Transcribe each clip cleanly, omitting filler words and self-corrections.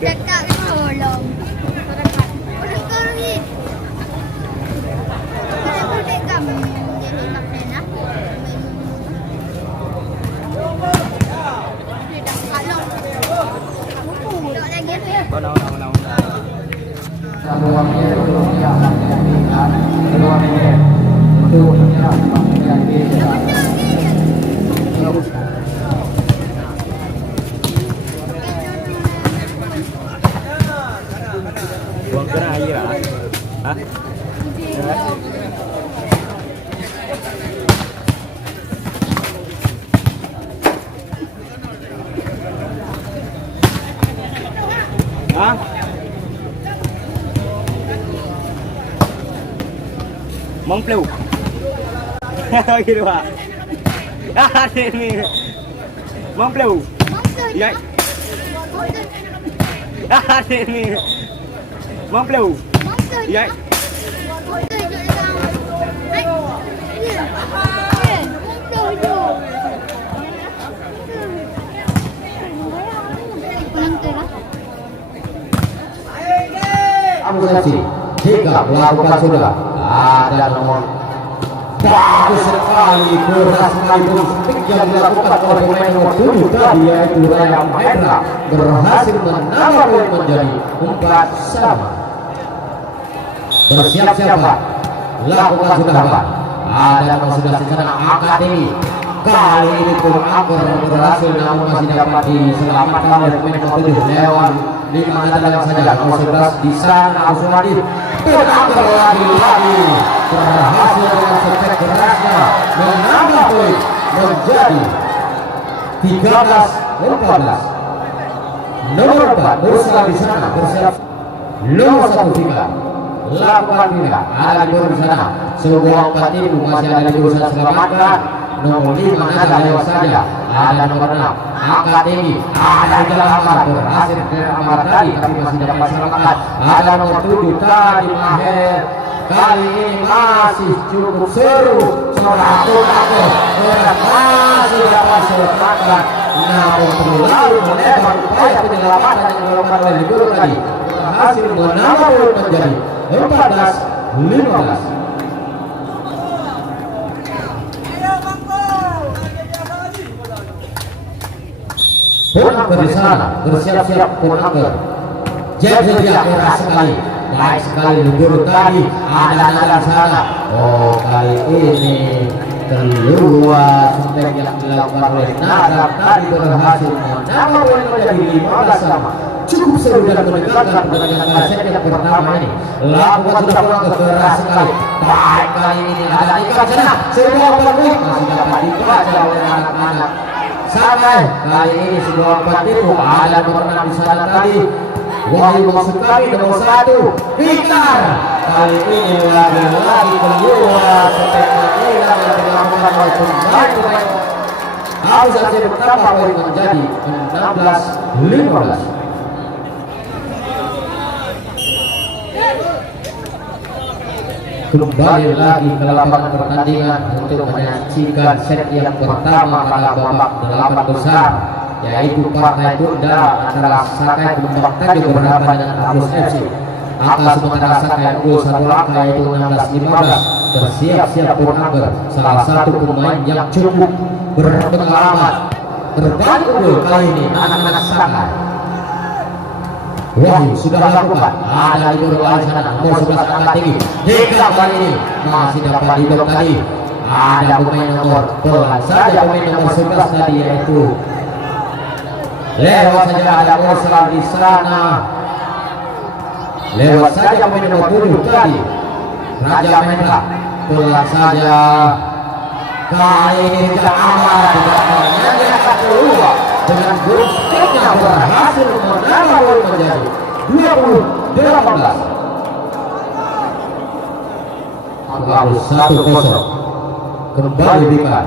Dekat tolong. Orang kiri. Kalau boleh kamu jadi tak enak. Tidak kalau. Kamu tak lagi. Buang kena air lah. Hah? Hah? Mengpleu. Gitu Pak. Ah, ini. Mengpleu. Ya. Ah, ini. Mengpleu. Ya. Amusasi jika melakukan sudah ada nomor bagus sekali keras sekali stick yang dilakukan oleh pemain nomor 7 tadi yaitu Raya Mahendra berhasil menambah poin menjadi 4 sama. Bersiap-siap lakukan sudah Pak. Ada nomor 11 di sana Akademi. Kali ini pun Akbar berhasil namun masih dapat diselamatkan oleh pemain nomor 7 lewat 5 tendangan saja. Nomor 11 di sana Usmadi dan Akbar lagi-lagi berhasil dengan setek kerasnya menambah poin menjadi 13-14. Nomor 4 Musa di sana bersiap. Nomor 1 Fika lakukan Fika ada di di sana. Sebuah umpan tim masih ada di usaha selamatkan. Nomor 5 ada lewat saja. Ada nomor 6 Akademi. Ada di dalam kamar berhasil dari kamar tadi tapi masih dapat selamatkan. Ada nomor 7 tadi Maher. Kali ini masih cukup seru. Seorang masih dapat selamatkan. Namun terlalu melebar upaya penyelamatan yang dilakukan oleh Libero tadi berhasil menambah poin menjadi 14-15. Ponaker di sana bersiap-siap Ponaker. Jadi dia keras sekali, baik sekali Libero tadi. Ada sana. Oh kali ini keluar setek yang dilakukan oleh Nadab tadi berhasil menambah poin menjadi 15 sama. Cukup seru dan menegangkan pertandingan set yang pertama ini. Lakukan sudah Ponaker keras sekali. Baik kali ini ada ikan sana. Sebuah peluang masih dapat dibaca oleh anak-anak. Sampai kali ini sebuah umpan tipu ada nomor 6 di sana tadi Wahyu Maksudkami nomor 1 Fikar. Kali ini lagi-lagi keluar seteknya hilang yang dilakukan oleh pemain. Harus saja bertambah poin menjadi 16-15. Kembali lagi ke lapangan pertandingan untuk menyaksikan set yang pertama pada babak 8 besar, yaitu partai tunda antara Sakai Bintang Tanjung berhadapan dengan Arus FC. Angka sementara Sakai unggul 1 angka yaitu 16-15. Bersiap-siap Ponaker, salah satu pemain yang cukup berpengalaman. Berbalik unggul kali ini anak-anak Sakai. Wahyu sudah lakukan. Ada di luar sana nomor 11 angkat tinggi. Jika kali ini masih dapat didok tadi. Ada pemain nomor pelan saja pemain nomor 11 tadi yaitu lewat saja ada Musa di sana. Lewat saja pemain nomor 7 tadi Raja Mahendra. Pelan saja. Kali ini tidak aman. Tidak akan keluar. Dengan gol-golnya berhasil menambah poin menjadi 20-18. Harus 1-0. Kembali Bikar.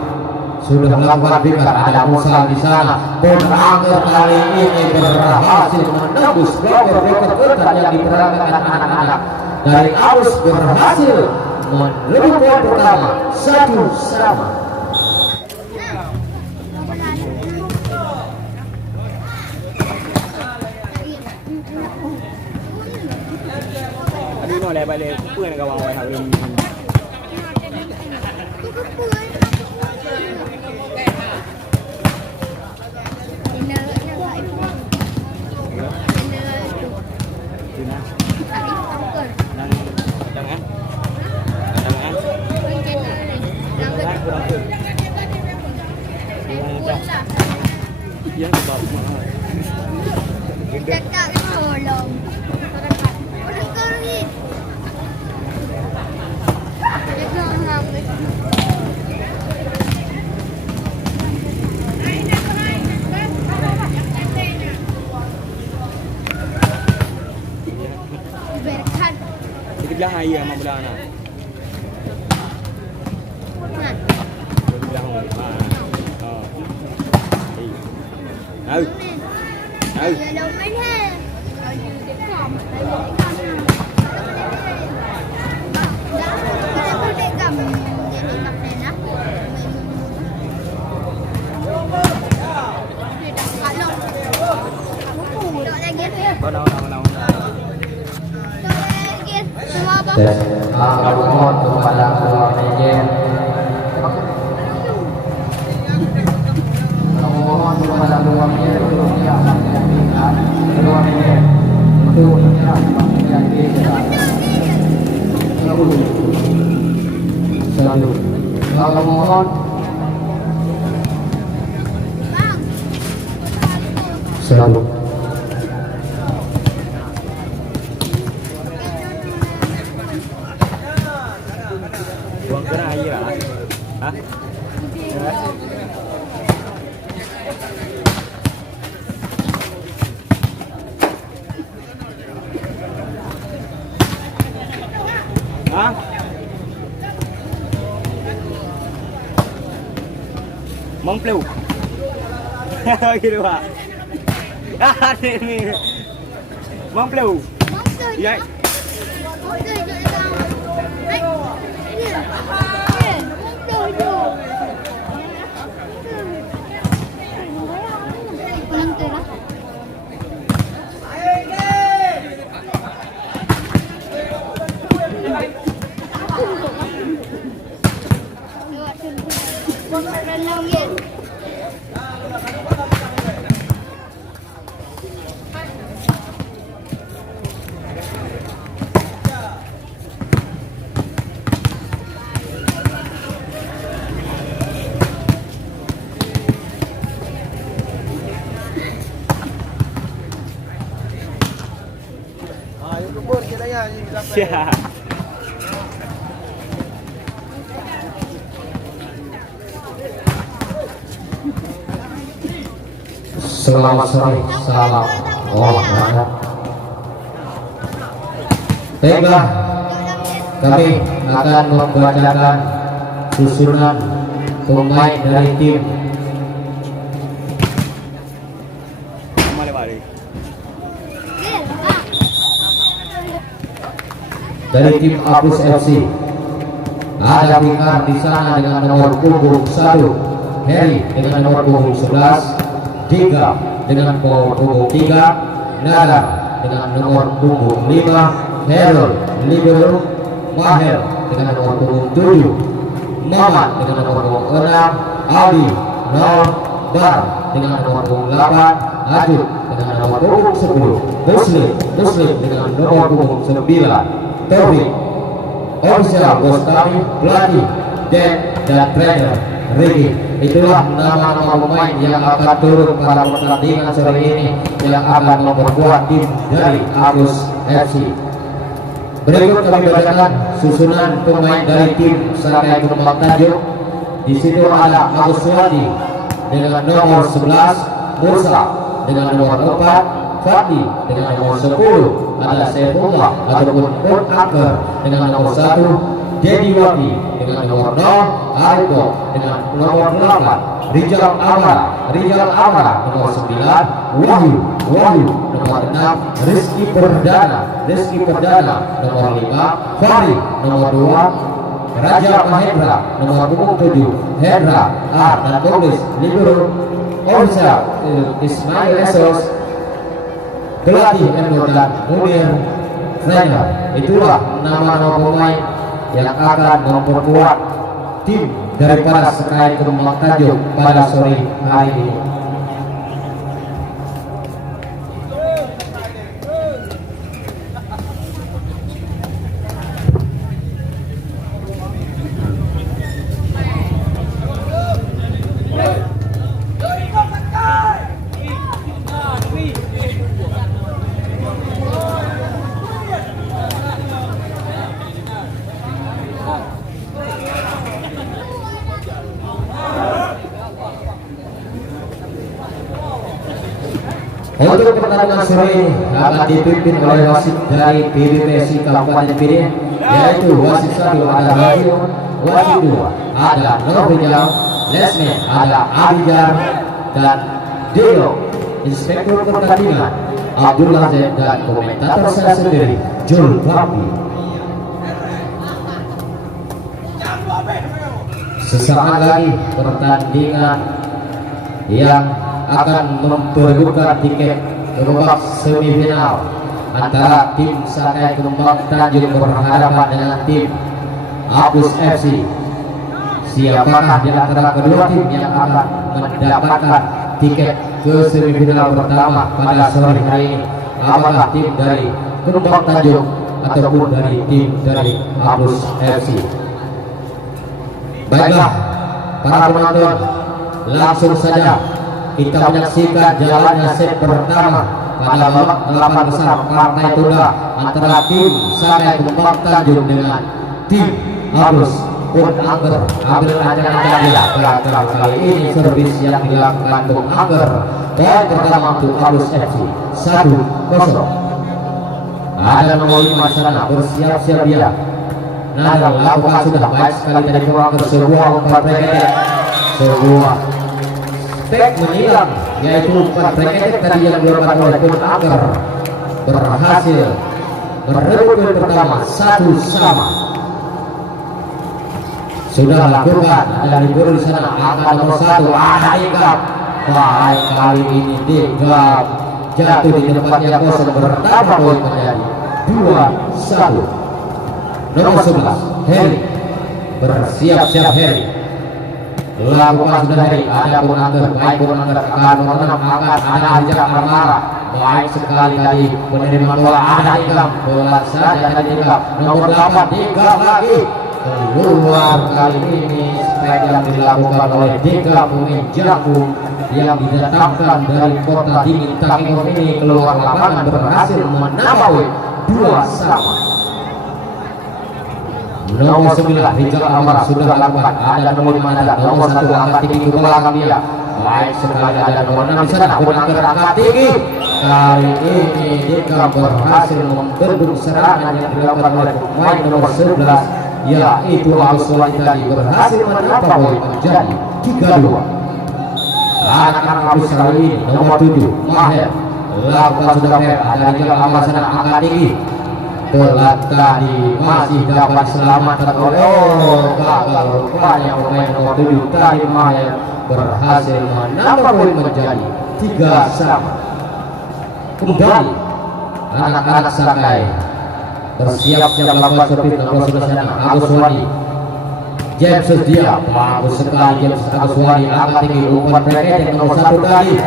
Sudah melakukan Bikar. Ada Musa di sana. Ponaker kali ini berhasil menembus rekor ketat yang diperagakan anak-anak. Dari Arus berhasil menduduki poin pertama 1-1. balik apa nak kawan awak hari ni. Jangan. Kurang tu. Ya, sebab mahal. Dekat tolong. Orang kau ni. Dekat orang ni. Berkat. Kita bilang air sama budak anak. Nah. Kita bilang Au. Đâu mấy thế. Nào. Dan mohon kepada keluar manajer, mohon kepada keluar manajer untuk tidak menyampaikan keluar manajer untuk tidak menyampaikan selalu. Kalau mohon selalu. Buang kena air lah. Ha? Ha? Mengpleu. Gitu pak. Ni. Mengpleu. Ya. Siap. Selamat sore, salam olahraga. Baiklah, kami akan membacakan susunan pemain dari tim Abus FC. Ada Fikar di sana dengan nomor punggung 1, Heri dengan nomor punggung 11, Dika dengan nomor punggung 3, Nada dengan nomor punggung 5, Herul libero, Maher dengan nomor punggung 7, Mamat dengan nomor punggung 6, Aldi Bar dengan nomor punggung 8, Ajud dengan nomor punggung 10, Muslim dengan nomor punggung 9, Taufik official bos kami, pelatih, dan trainer Ricky. Itulah nama-nama pemain yang akan turun pada pertandingan sore ini yang akan memperkuat tim dari Abus FC. Berikut kami bacakan susunan pemain dari tim Sakai Kembang Tanjung. Di situ ada Agus Suwandi dengan nomor 11, Musa dengan nomor 4, Fadli dengan nomor 10, ada Saifullah ataupun Pun Akbar dengan nomor 1, Dedi Wati dengan nomor 0, Ariko dengan nomor 8, Rizal Amara nomor 9, Wahyu nomor 6, Rizky Perdana nomor 5, Fahri nomor 2, Raja Mahendra nomor 7, Hendra R dan Tulis libero Ismail Esos, pelatih Endo dan Munir trainer. Itulah nama-nama pemain yang akan memperkuat tim daripada Sekali Kembang Tanjung pada sore hari ini. Untuk pertandingan sore ini akan dipimpin oleh wasit dari PBPSI Kabupaten Pidin, yaitu wasit 1 ada Radio, wasit 2 ada Norwegian, Lesmen ada Abijar dan Deo. Inspektur pertandingan Abdullah Zaid dan komentator saya sendiri Jul Rapi. Sesaat lagi pertandingan yang akan memperebutkan tiket ke babak semifinal antara tim Sakai Kembang Tanjung berhadapan dengan tim Apus FC. Siapakah di antara kedua tim yang akan mendapatkan tiket ke semifinal pertama pada sore hari ini? Apakah tim dari Kembang Tanjung ataupun dari tim dari Apus FC? Baiklah para penonton, langsung saja kita menyaksikan jalannya set pertama pada babak 8 besar partai tunda antara tim Sakai Kembang Tanjung dengan tim Apus Pun Angger. Ambil acara kali ini servis yang dilakukan Bung Angger. Poin pertama untuk Apus FC 1-0. Ada nomor 5 sana bersiap-siap dia. Nah, lakukan sudah baik sekali dari Bung Angger, sebuah umpan bracket, sebuah spek menyilang, yaitu umpan bracket tadi yang dilakukan oleh Bung Angger, berhasil merebut poin pertama 1-1. Sudah lakukan ada libur di sana, angka nomor 1 ada Digam. Baik kali ini Digam jatuh di tempatnya kosong, bertambah poin menjadi 2-1. Nomor 11 Heri, bersiap-siap Heri, lakukan sudah Heri, ada Bung Angger, baik Bung Angger akan nomor 6 angkat, ada Ajak Armara, baik sekali tadi penerima bola, ada Digam, bola saja tadi Digam, nomor 8 Digam lagi keluar. Kali ini spek yang dilakukan oleh Digam pemain jago yang didatangkan dari kota dingin Takimur ini keluar lapangan, berhasil menambah poin 2-1. Nomor 9 Rijal Amar sudah lakukan, ada nomor 5 ada nomor 1 angkat tinggi ke belakang dia, baik sekali ada nomor 6 di sana, Bung Angger angkat tinggi. Kali ini Digam berhasil membendung serangan yang dilakukan oleh pemain nomor 11 yaitu Agus Wali tadi, berhasil menambah poin menjadi 3-2. Anak-anak Abus kali ini nomor 7 Maher, lakukan sudah Maher, ada Rijal Amar sana angkat tinggi. Bola tadi masih dapat diselamatkan oleh gagal rupanya pemain nomor 7 tadi Maher, berhasil menambah poin menjadi 3-1. Kembali anak-anak Sakai bersiap-siap lakukan servis nomor 11 sana Agus Wadi, James dia bagus sekali James Agus Wadi, angkat tinggi umpan bracket yang nomor 1 tadi,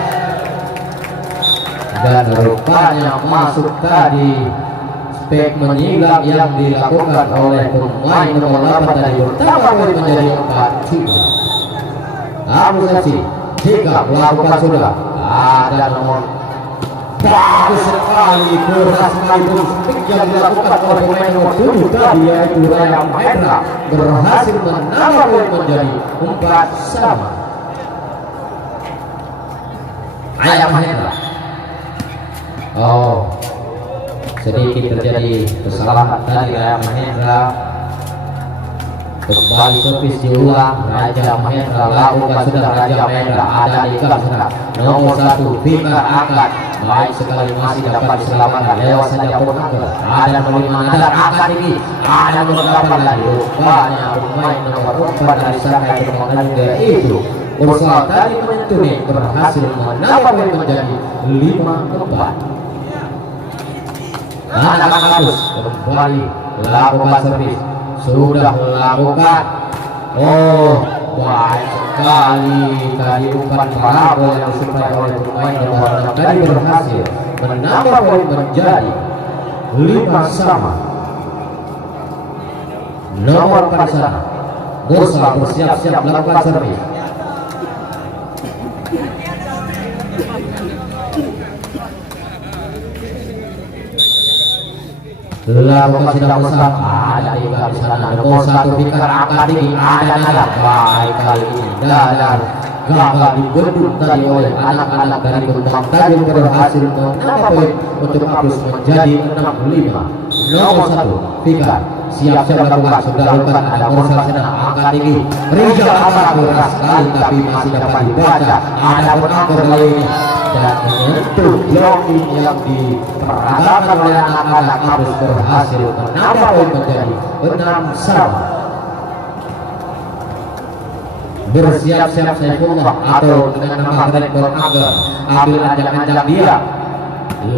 dan rupanya masuk tadi. Spek menyilang yang dilakukan oleh pemain nomor 8 tadi, bertambah poin menjadi 4-3. Apus FC 3 melakukan sudah, ada nomor bagus sekali, keras sekali spek yang dilakukan oleh pemain nomor 7 tadi yaitu Raya Mahendra, berhasil menambah poin menjadi 4-1. Raya Mahendra, sedikit terjadi kesalahan dari Raja Mahendra. Kembali servis diulang, Raja Mahendra lakukan sudah, Raja Mahendra ada di sana nomor 1 Fikar angkat, baik sekali masih dapat diselamatkan lewat saja Bung Angger, ada nomor 5 Nadar angkat tinggi, ada nomor 8 lagi, rupanya pemain nomor 4 dari Sakai Kembang Tanjung itu berusaha tadi menyentuh, berhasil menambah poin menjadi 5-4. anak harus kembali lakukan servis. Sudah melakukan. Oh, baik sekali tadi umpan parabol yang disukai oleh pemain nomor 6 tadi berhasil menambah poin menjadi 5 sama. Nomor 4 di sana Musa bersiap-siap melakukan servis. Lakukan sudah Musa, ada 3 di sana. Nomor 1 Fikar angkat tinggi, ada Nada. Baik kali ini Dadar gagal dibendung tadi oleh anak-anak dari Kembang Tanjung berhasil menambah poin untuk Apus menjadi 6-5. Nomor 1 Fikar siap-siap melakukan, sudah lakukan, ada Mursal sana angkat tinggi. Rizal Amar keras sekali tapi masih dapat dibaca. Ada penanggur kali ini dan menyentuh blocking yang diperagakan oleh anak-anak Apus berhasil menambah poin menjadi 6 sama. Bersiap-siap Saifullah atau dengan nama Greg Agar ambil anjak-anjak dia,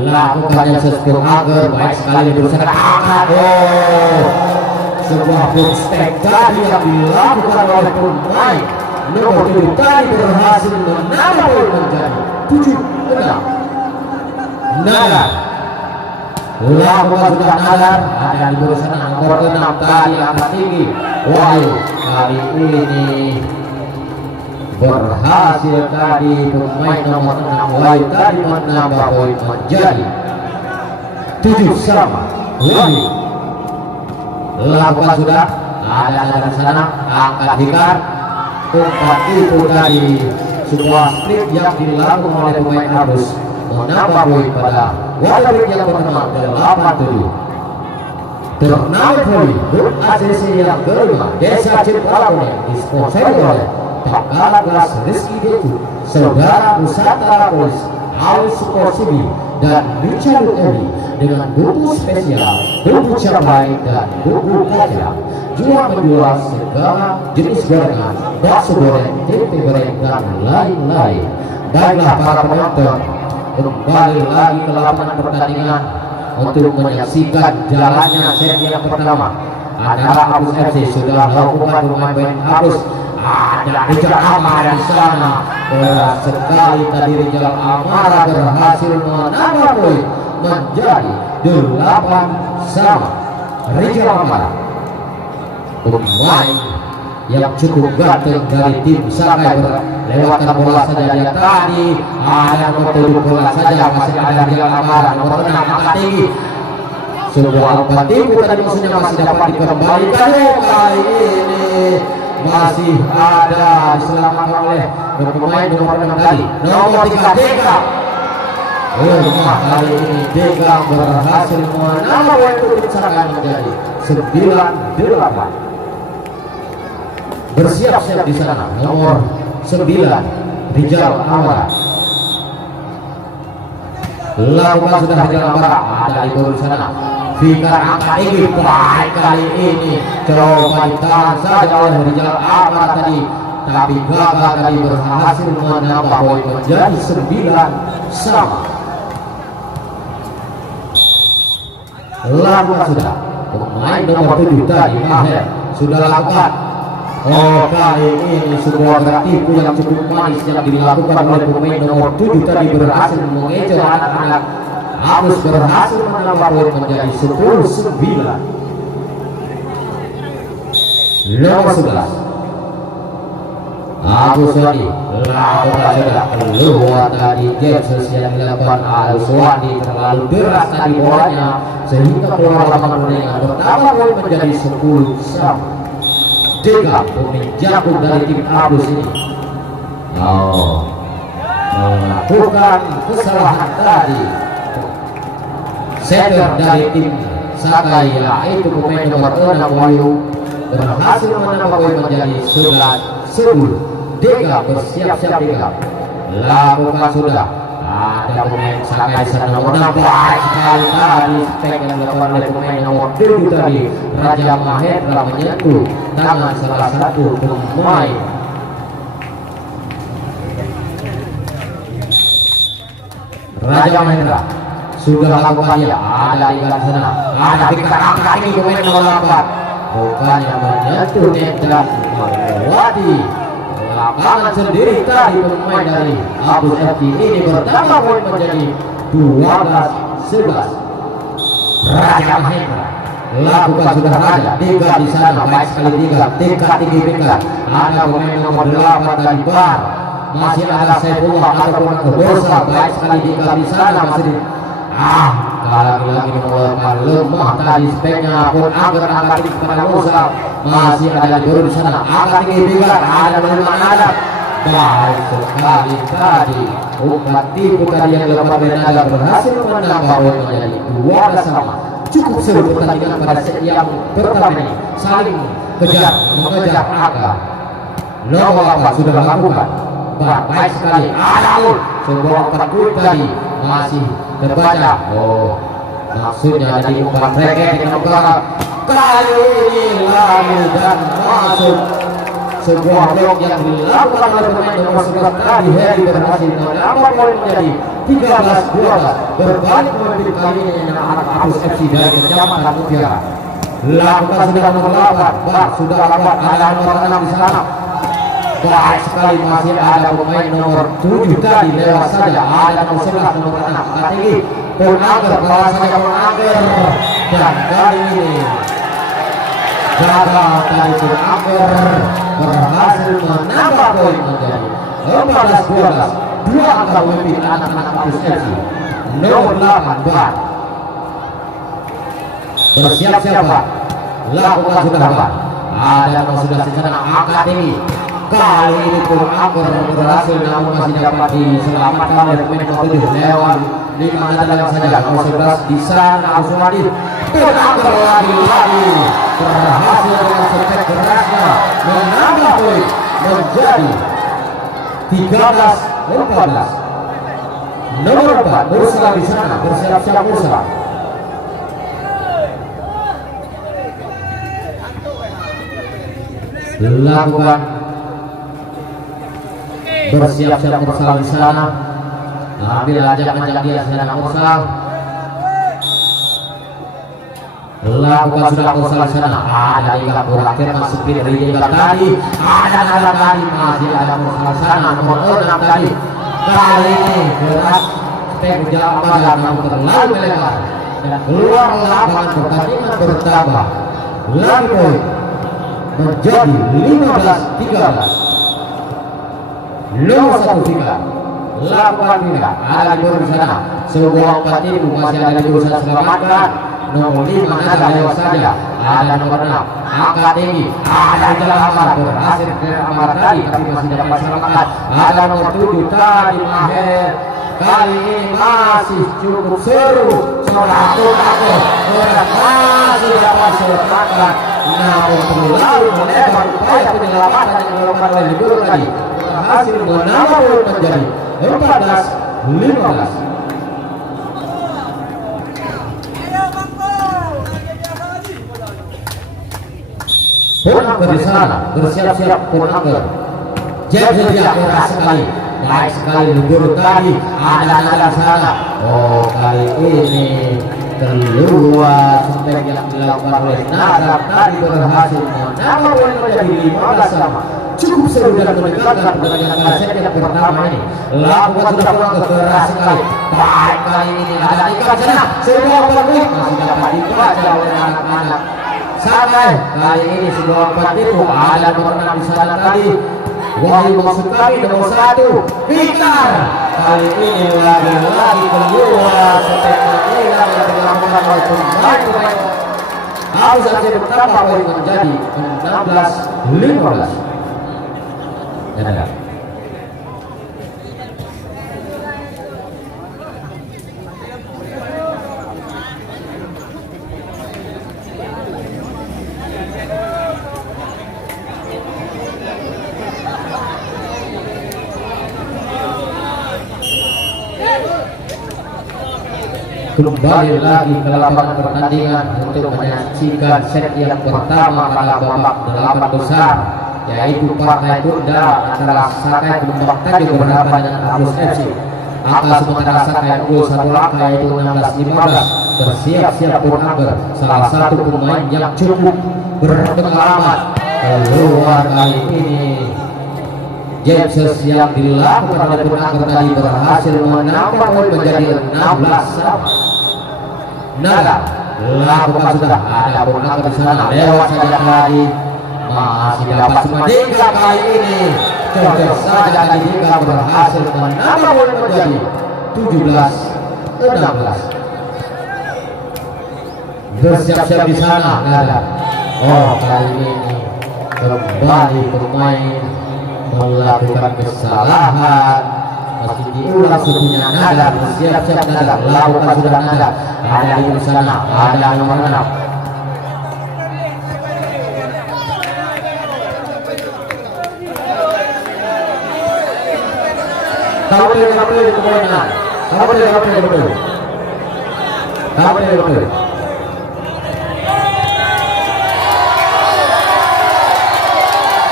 lakukannya sesuatu Agar baik sekali berusaha angkat. Oh, sebuah boomstick tadi yang dilakukan oleh pemain nomor 7 tadi berhasil menambah poin menjadi 7-6. Nadar lakukan sudah Nadar, ada di berusaha nomor 6 tadi angkat tinggi. Wahyu kali ini berhasil tadi pemain nomor 6 Wahyu tadi menambah poin menjadi 7 sama. Wahyu lakukan sudah, ada di sana angkat Fikar. Umpan itu tadi sebuah split yang dilakukan oleh pemain Apus menambah poin pada Wasit yang bernama 8-7. Turnamen voli ACC yang kelima Desa Cipalakone disponsori oleh Pangkalan Kelas Rizky Deku, Saudara Nusantara Polis, Awis Sukorsibi, dan Richard Edi dengan bumbu spesial, bumbu cabai dan bumbu kacang. Jual menjual segala jenis gorengan, bakso goreng, tempe goreng, dan lain-lain. Baiklah para penonton, kembali lagi ke lapangan pertandingan untuk menyaksikan jalannya set yang pertama antara Apus FC. Sudah melakukan pemain Apus. Ada Rizal Amar di sana, berat sekali tadi Rizal Amar berhasil menambah poin menjadi 8 sama. Rizal Amar pemain yang cukup ganteng dari tim Sakai lewatkan bola saja dia tadi, ada memotong bola saja, masih ada Rizal Amar nomor 6 angkat tinggi. Sebuah umpan tinggi tadi maksudnya masih dapat dikembalikan. Kali ini masih ada diselamatkan oleh pemain nomor 6 tadi, nomor 3 Deka. Kali ini Deka berhasil menambah poin untuk Sakai menjadi 9-8. Bersiap-siap di sana nomor 9 Rizal Amar. Lakukan sudah Rizal Amar, ada di bawah sana Fikar angkat tinggi. Baik kali ini coba ditahan saja oleh Rizal Amar tadi, tapi gagal tadi berhasil menambah poin menjadi 9 sama. Lakukan sudah pemain nomor 7 tadi Maher sudah lakukan. Oh, kali ini sebuah gerak tipu yang cukup manis yang dilakukan oleh pemain nomor 7 tadi berhasil mengejar anak-anak Apus, berhasil menambah poin menjadi 10-9. Nomor 11 Apus Wadi lakukan sudah keluar tadi James yang dilakukan Al-Swadi, terlalu deras tadi bolanya sehingga keluar lapangan pertandingan. Bertambah poin menjadi 10 sama. Deka pemain jago dari tim Apus ini melakukan kesalahan tadi. Setter dari tim Sakai yaitu pemain nomor 6 Wahyu berhasil menambah poin menjadi 11-10. Deka bersiap-siap. Deka lakukan sudah, ada pemain Sakai sana nomor 6. Baik sekali tadi spek yang dilakukan oleh pemain nomor 7 tadi Raja Mahendra menyentuh tangan salah satu pemain Raja Mahendra. sudah lakukan ya, ada di sana, ada pikat angkat ini pemain nomor 8, bukannya menyentuh net dan melewati lapangan sendiri tadi pemain dari Abus FC ini bertambah poin menjadi 12-11. Raja Mahendra lakukan sudah Raja, tiga di sana, baik sekali tiga tinggi pikat, ada pemain nomor 8 dari Bar, masih ada Saifullah ataupun Bosa, baik sekali tiga di sana, masih lagi-lagi mengeluarkan lemah tadi speknya pun agar angkat tinggi kepada Musa, masih ada di sana, angkat tinggi pikat, ada menerima ada baik sekali tadi umpan tipu tadi yang lepas Benaga berhasil menambah poin menjadi 12-sama. Cukup seru pertandingan pada set yang pertama ini, saling kejar mengejar angka. Nomor 8 sudah lakukan, baik sekali, namun sebuah umpan tadi masih terbaca. Maksudnya dari umpan mereka dengan belakang kali ini lagi dan masuk sebuah blok yang dilakukan oleh pemain nomor 11 tadi. Heri berhasil menambah poin menjadi 13-12, berbalik memimpin kali ini anak Abus FC dari Kecamatan Mutiara. Lakukan sudah nomor 8, sudah lakukan ada nomor 6 di sana. Baik sekali, masih ada pemain nomor 7 tadi lewat saja, ada nomor 11 nomor 6 angkat tinggi Punager, bawah saja Punager, dan kali ini gagal tadi Punager berhasil menambah poin menjadi 14-12. Dua angka memimpin anak-anak Abus FC. Nomor 8 Bar bersiap-siap, lakukan sudah Bar, ada nomor sudah di sana angkat tinggi. Kali ini pun Agar berhasil namun masih dapat diselamatkan oleh pemain nomor 7 lewat 5 meter saja. Nomor 11 di sana Auswadi pun Agar lagi-lagi berhasil dengan sepak kerasnya menambah poin menjadi 13-14. Nomor 4 Musa di sana bersiap-siap Musa. Lakukan bersiap-siap Mursal di sana, ambil ajak-ajak dia sana Mursal. Lakukan sudah Mursal di sana, ada Ikan Burakir masuk di Ikan tadi, ada Nala tadi, masih ada Mursal di sana nomor 6 tadi. Kali ini berat step jalan pagar namun terlalu lebar dan keluar lapangan pertandingan bertambah lagi poin menjadi 15-13. Nomor 1 Vika lakukan Vika, ada di bawah sana sebuah umpan tipu, masih ada di usaha selamatkan. Nomor 5 ada lewat saja, ada nomor 6 angkat tinggi, ada jalan Amar berhasil ke Amar tadi tapi masih dapat selamatkan. Ada nomor 7 tadi Maher, kali ini masih cukup seru. Satu masih dapat selamatkan, namun terlalu melebar upaya penyelamatan yang dilakukan oleh Libur tadi berhasil menambah poin menjadi 14-15. Punager di sana bersiap-siap Punager. Jadi keras sekali, baik sekali Libur tadi ada di sana. Kali ini keluar spek yang dilakukan oleh Nazar tadi berhasil menambah poin menjadi 15-sama. Cukup seru dan menegangkan pertandingan set yang pertama ini. Lakukan sudah Punager keras sekali, baik kali ini ada di sana sebuah peluit masih dapat dibaca oleh anak-anak Sangai. Kali ini sebuah umpan tipu, ada nomor 6 di sana tadi Wahyu maksud kami nomor 1 Victor. Kali ini lagi-lagi keluar setelah hilang yang dilakukan oleh pemain harus saja bertambah poin menjadi 16-15. Ya, kembali lagi ke lapangan pertandingan untuk menyaksikan set yang pertama pada babak 8 besar, yaitu partai tunda antara Sakai Gelombang Tanjung berhadapan dengan Abus FC. angka sementara Saka yang unggul satu angka yaitu 16-15. Bersiap-siap Pun Angger, salah satu pemain yang cukup berpengalaman. Keluar kali ini James yang dilakukan oleh Pun Angger tadi berhasil menambah poin menjadi 16-sama. Naga lakukan sudah, ada Pun Angger di sana, lewat saja tadi, masih dapat semua. Jika kali ini coba saja tadi jika berhasil menambah poin menjadi 17-16. Bersiap-siap di sana, Naga. Oh, kali ini kembali pemain melakukan kesalahan. Masih diulang sukunya. Naga bersiap-siap, Naga lakukan sudah. Naga ada di sana, ada nomor 6. Kabel kemudian. Kabel.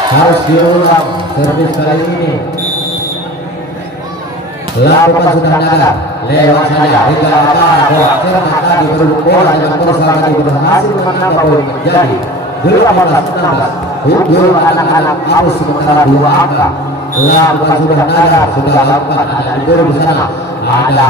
Harus diulang servis kali ini. Lakukan sudah Naga, lewat saja hingga bola cermat tadi berebut bola dengan Korsal tadi berhasil menambah poin menjadi 18-16. Unggul anak-anak harus sementara 2 angka. Lakukan sudah Naga, sudah lakukan, ada di gol di sana. Ada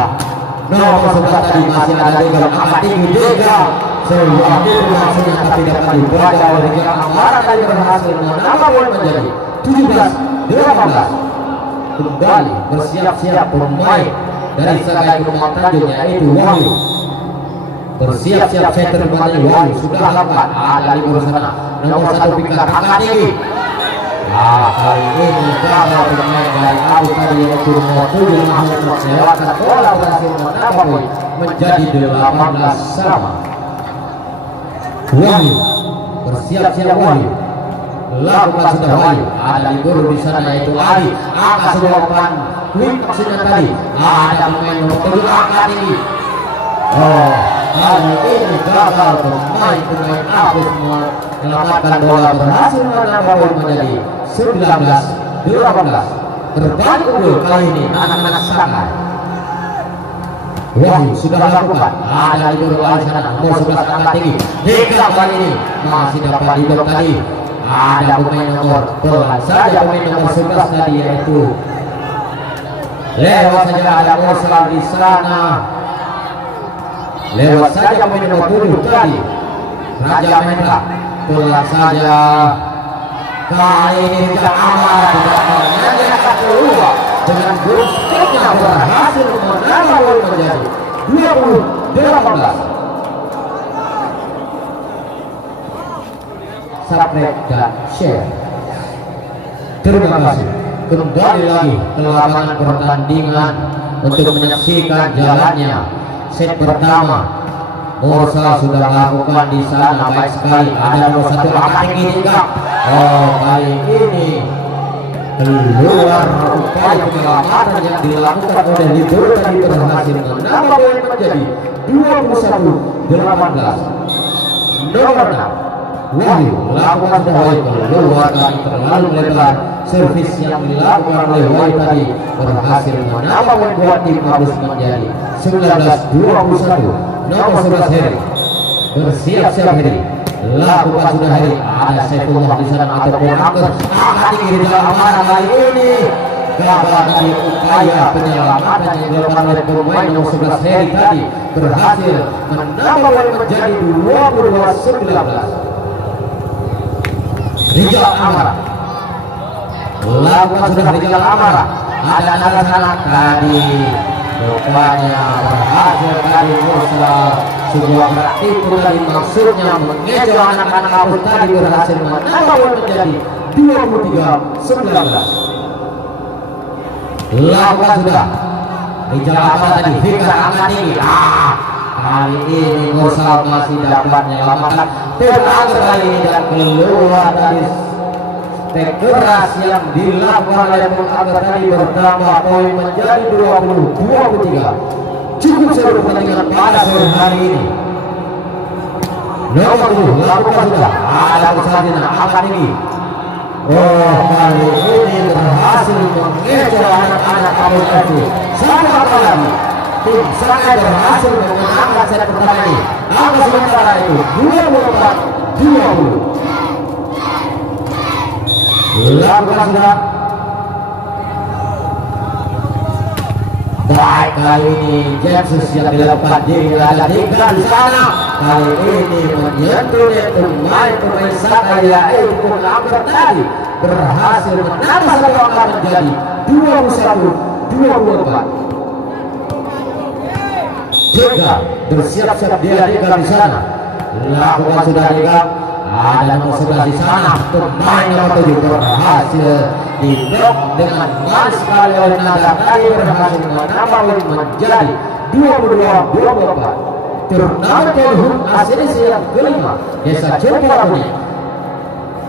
nomor 11 tadi masih ada di dalam angka tinggi Dega. Sebuah langsungnya tapi dapat dibaca oleh Dega Amara tadi berhasil menambah poin menjadi 17-18. Kembali bersiap-siap pemain dari Saka Rumah Tanjung yaitu Wahyu. Bersiap-siap center pemain Wahyu sudah lakukan, ada di bawah sana nomor 1 pikat angkat tinggi. Kali ini gagal pemain dari Abu tadi yaitu nomor 7 Mahmud melewatkan bola berhasil menambah poin menjadi 18-sama. Wahyu bersiap-siap Wahyu. Lakukan sudah Wahyu, ada di guru di sana yaitu Ali. Angka sebuah quick maksudnya tadi, ada pemain nomor 7 angka tinggi. Oh, kali ini gagal pemain Apus menyelamatkan bola berhasil menambah poin menjadi 19-18. Berbalik unggul kali ini anak-anak Saka. Wahyu sudah lakukan, ada di guru Ali sana nomor 11 angka tinggi. Hingga kali ini masih dapat diblok tadi. Ada pemain nomor pelan saja pemain nomor 11 tadi yaitu lewat saja ada Korsal di sana. Lewat saja pemain nomor 7 tadi Raja Mendra. Pelan saja kali ini tidak aman, tidak menanyakan keluar dengan gol-golnya berhasil menambah poin menjadi 20-18. Subscribe dan share. Terima kasih. Kembali lagi ke lapangan pertandingan untuk menyaksikan jalannya set pertama. Korsal sudah lakukan di sana baik sekali. Ada nomor 1 angka tinggi juga. Oh, kali ini keluar upaya penyelamatan yang dilakukan oleh Libur tadi berhasil menambah poin menjadi 21-18. Nomor 6 Wahyu lakukan sudah Wahyu keluar kali terlalu lebar. Servis yang dilakukan oleh Wahyu tadi berhasil menambah poin buat tim Apus menjadi 19-21. Nomor 11 Heri bersiap-siap Heri. Lakukan sudah Heri, ada Saifullah di sana ataupun Angger. Angkat tinggi di dalam mana kali ini gagal dari upaya penyelamatan yang dilakukan oleh pemain nomor 11 Heri tadi berhasil menambah poin menjadi 22-19. Rijal Amara lakukan sudah Rijal Amara, ada anak-anak tadi rupanya berhasil tadi Korsal sebuah tipu tadi maksudnya mengejar anak-anak Apus tadi berhasil menambah poin menjadi 23-19. Lakukan sudah Rijal Amara tadi Fikar angkat tinggi. Kali ini Korsal masih dapat menyelamatkan Angger kali ini dan keluar dari step keras yang dilakukan oleh Angger tadi bertambah poin menjadi 20-23. Cukup seru pertandingan pada sore hari ini. Nomor 7 lakukan sudah ada kesalahan angkat tinggi. Oh, kali ini berhasil mengejar anak-anak Abus FC. Satu apa lagi? Tim Sakai berhasil memenangkan set pertama ini. Angka sementara itu 24-20. Lakukan sudah. Baik, kali ini James yang dilakukan diri ada 3 di sana. Kali ini menyentuh pemain Sakai yaitu Angka tadi berhasil menambah satu angka menjadi 21-24. Jega bersiap-siap dia di sana. Lakukan sudah Jega. Ada nomor 11 di sana. Pemain nomor 7 berhasil di blok dengan manis sekali oleh Nada. Tadi berhasil menambah menjadi 22-24. Turnamen Telhum ACDC yang kelima Desa Cirebon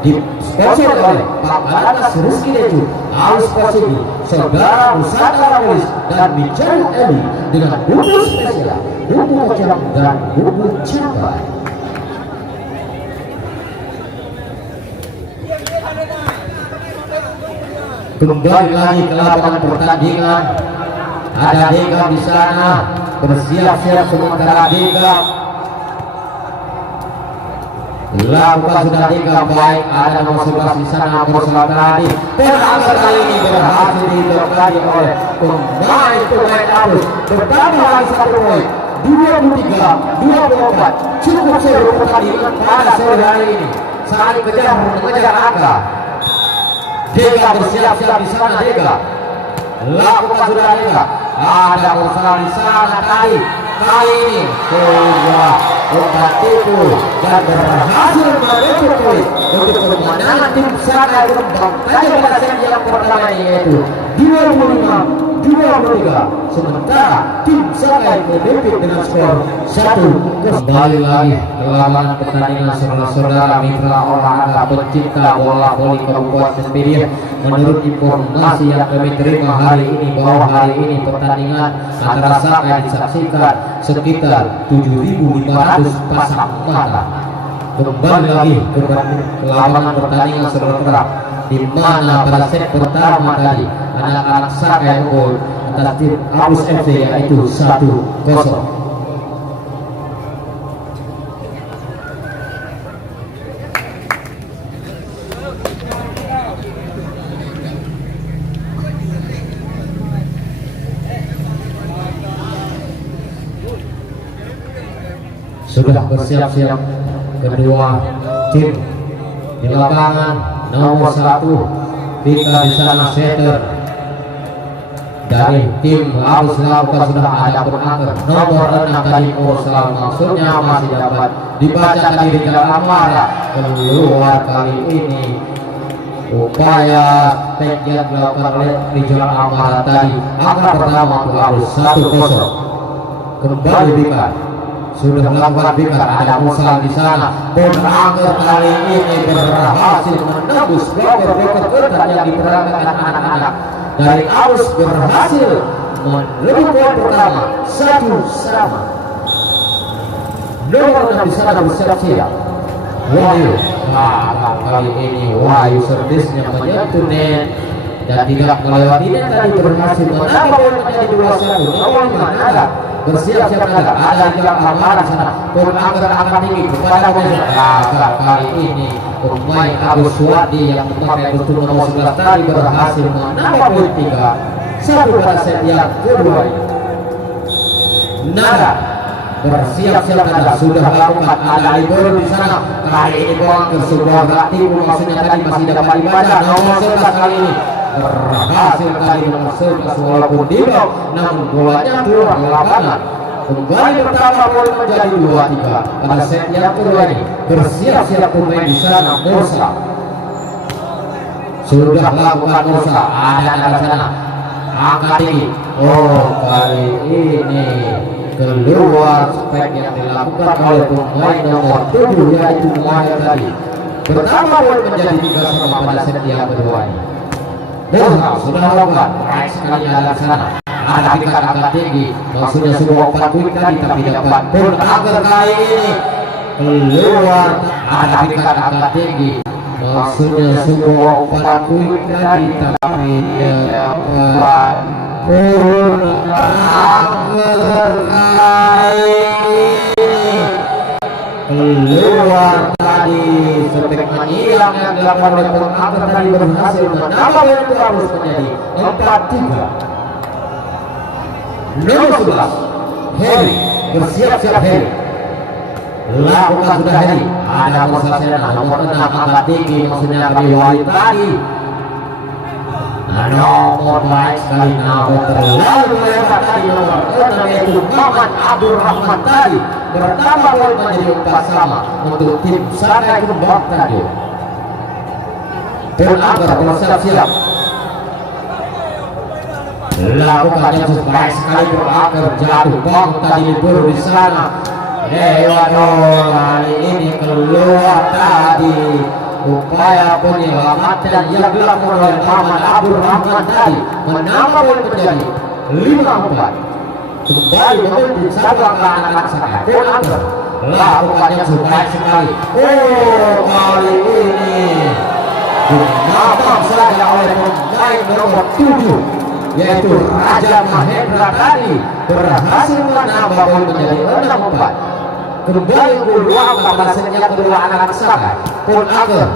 disponsor oleh Pak Balakas Rizky Deju, Aus Posidi, Saudara Nusantara Polis dan Michael Eli dengan bumbu spesial, bumbu kacang dan bumbu cabai. Kembali lagi ke lapangan pertandingan. Ada Dega di sana bersiap-siap sementara Dega. Lakukan sudah 3 baik, ada nomor 11 di sana bersama tadi. Penangkar kali ini berhasil dilakukan oleh pemain Abus. Bertambah lagi 1 poin, 23-24. Cukup seru pertandingan pada sore hari ini. Saling mengejar angka. Dega bersiap-siap di sana Dega. Lakukan sudah Dega. Ada nomor di sana tadi. Kali ini umpan tipu dan berhasil merebut poin untuk kemenangan tim Sakai Rembang pada set yang pertama yaitu 25-23. Sementara tim Sakai memimpin dengan skor 1. Kembali lagi ke lapangan pertandingan saudara-saudara mitra olahraga pencinta bola voli Kabupaten Pidie. Menurut informasi yang kami terima hari ini bahwa hari ini pertandingan antara Sakai disaksikan sekitar 7.500 pasang mata. Kembali lagi ke lapangan pertandingan saudara, di mana pada set pertama tadi anak-anak Sakai unggul atas tim Abus FC yaitu 1-0. Sudah bersiap-siap kedua tim di lapangan. Nomor 1 Vika di sana setter dari tim Abus. Lakukan sudah ada penangkar nomor 6 tadi Mursal, maksudnya masih dapat dibaca tadi di jalan Amara keluar. Kali ini upaya tag yang dilakukan oleh Rijal Amara tadi. Angka pertama untuk Abus 1-0. Kembali Vika. Sudah melakukan Bikar, ada Mursal di sana. Penangkar kali ini berhasil menembus blokor-blokor ketat yang diperagakan anak-anak dari Abus, berhasil merebut poin pertama 1-1. Nomor 6 di sana bersiap-siap Wahyu. Kali ini Wahyu servisnya menyentuh net dan tidak melewati net tadi, berhasil menambah poin menjadi 2-1. Nomor 5 Nada bersiap-siap ada di belakang Amara sana. Penangkar angkat tinggi kepada Mursal. Kali ini pemain Abus Suwadi yang memakai kostum nomor 11 tadi berhasil menambah poin 3-1 pada set yang kedua ini. Nada bersiap-siap sudah melakukan ada libur di sana. Kali ini bola ke sebuah tipu, maksudnya tadi masih dapat dibaca. Nomor 11 kali ini berhasil tadi nomor 11 walaupun di blok, namun bolanya keluar lapangan. Kembali pertama poin menjadi 2-3 pada set yang kedua ini. Bersiap-siap pemain di sana Mursal. Sudah lakukan Mursal, ada sana angkat tinggi. Oh, kali ini keluar spek yang dilakukan oleh pemain nomor 7 yaitu Mahir tadi. Pertama poin menjadi 3-1 pada set yang kedua ini. Mursal sudah melakukan baik sekali ada sana. Ada Bikar angkat tinggi, maksudnya sebuah umpan quick tadi tapi dapat penangkar kali ini keluar. Ada Bikar angkat tinggi maksudnya sebuah umpan quick tadi tapi dapat keluar tadi sebagai menyilang yang dilakukan oleh pengangkat tadi berhasil menambah poin terus menjadi 4-3. Nomor 11 Heri bersiap-siap Heri lakukan sudah Heri, ada Mursasena nomor 6 angkat tinggi maksudnya riwayat tadi nomor baik sekali namun terlalu melebar tadi nomor 6 yaitu Muhammad Abdul Rahman tadi bertambah poin menjadi 4 sama untuk tim Sakai Kembang tadi. Penanggar bersiap-siap lakukan yang baik sekali berakhir jatuh bang tadi libur di sana. Waduh, kali ini keluar tadi upaya penyelamatan yang dilakukan oleh Muhammad Abdul Rahman tadi menambah poin menjadi 5-4. Kembali memimpin satu angka anak-anak Sakai. Penanggar lakukan yang baik sekali. Kali ini dinampak saja oleh pemain nomor 7 yaitu Raja Mahendra tadi berhasil menambah poin menjadi 6-4. Kembali kedua angka pada set yang kedua anak-anak Sakai. Penanggar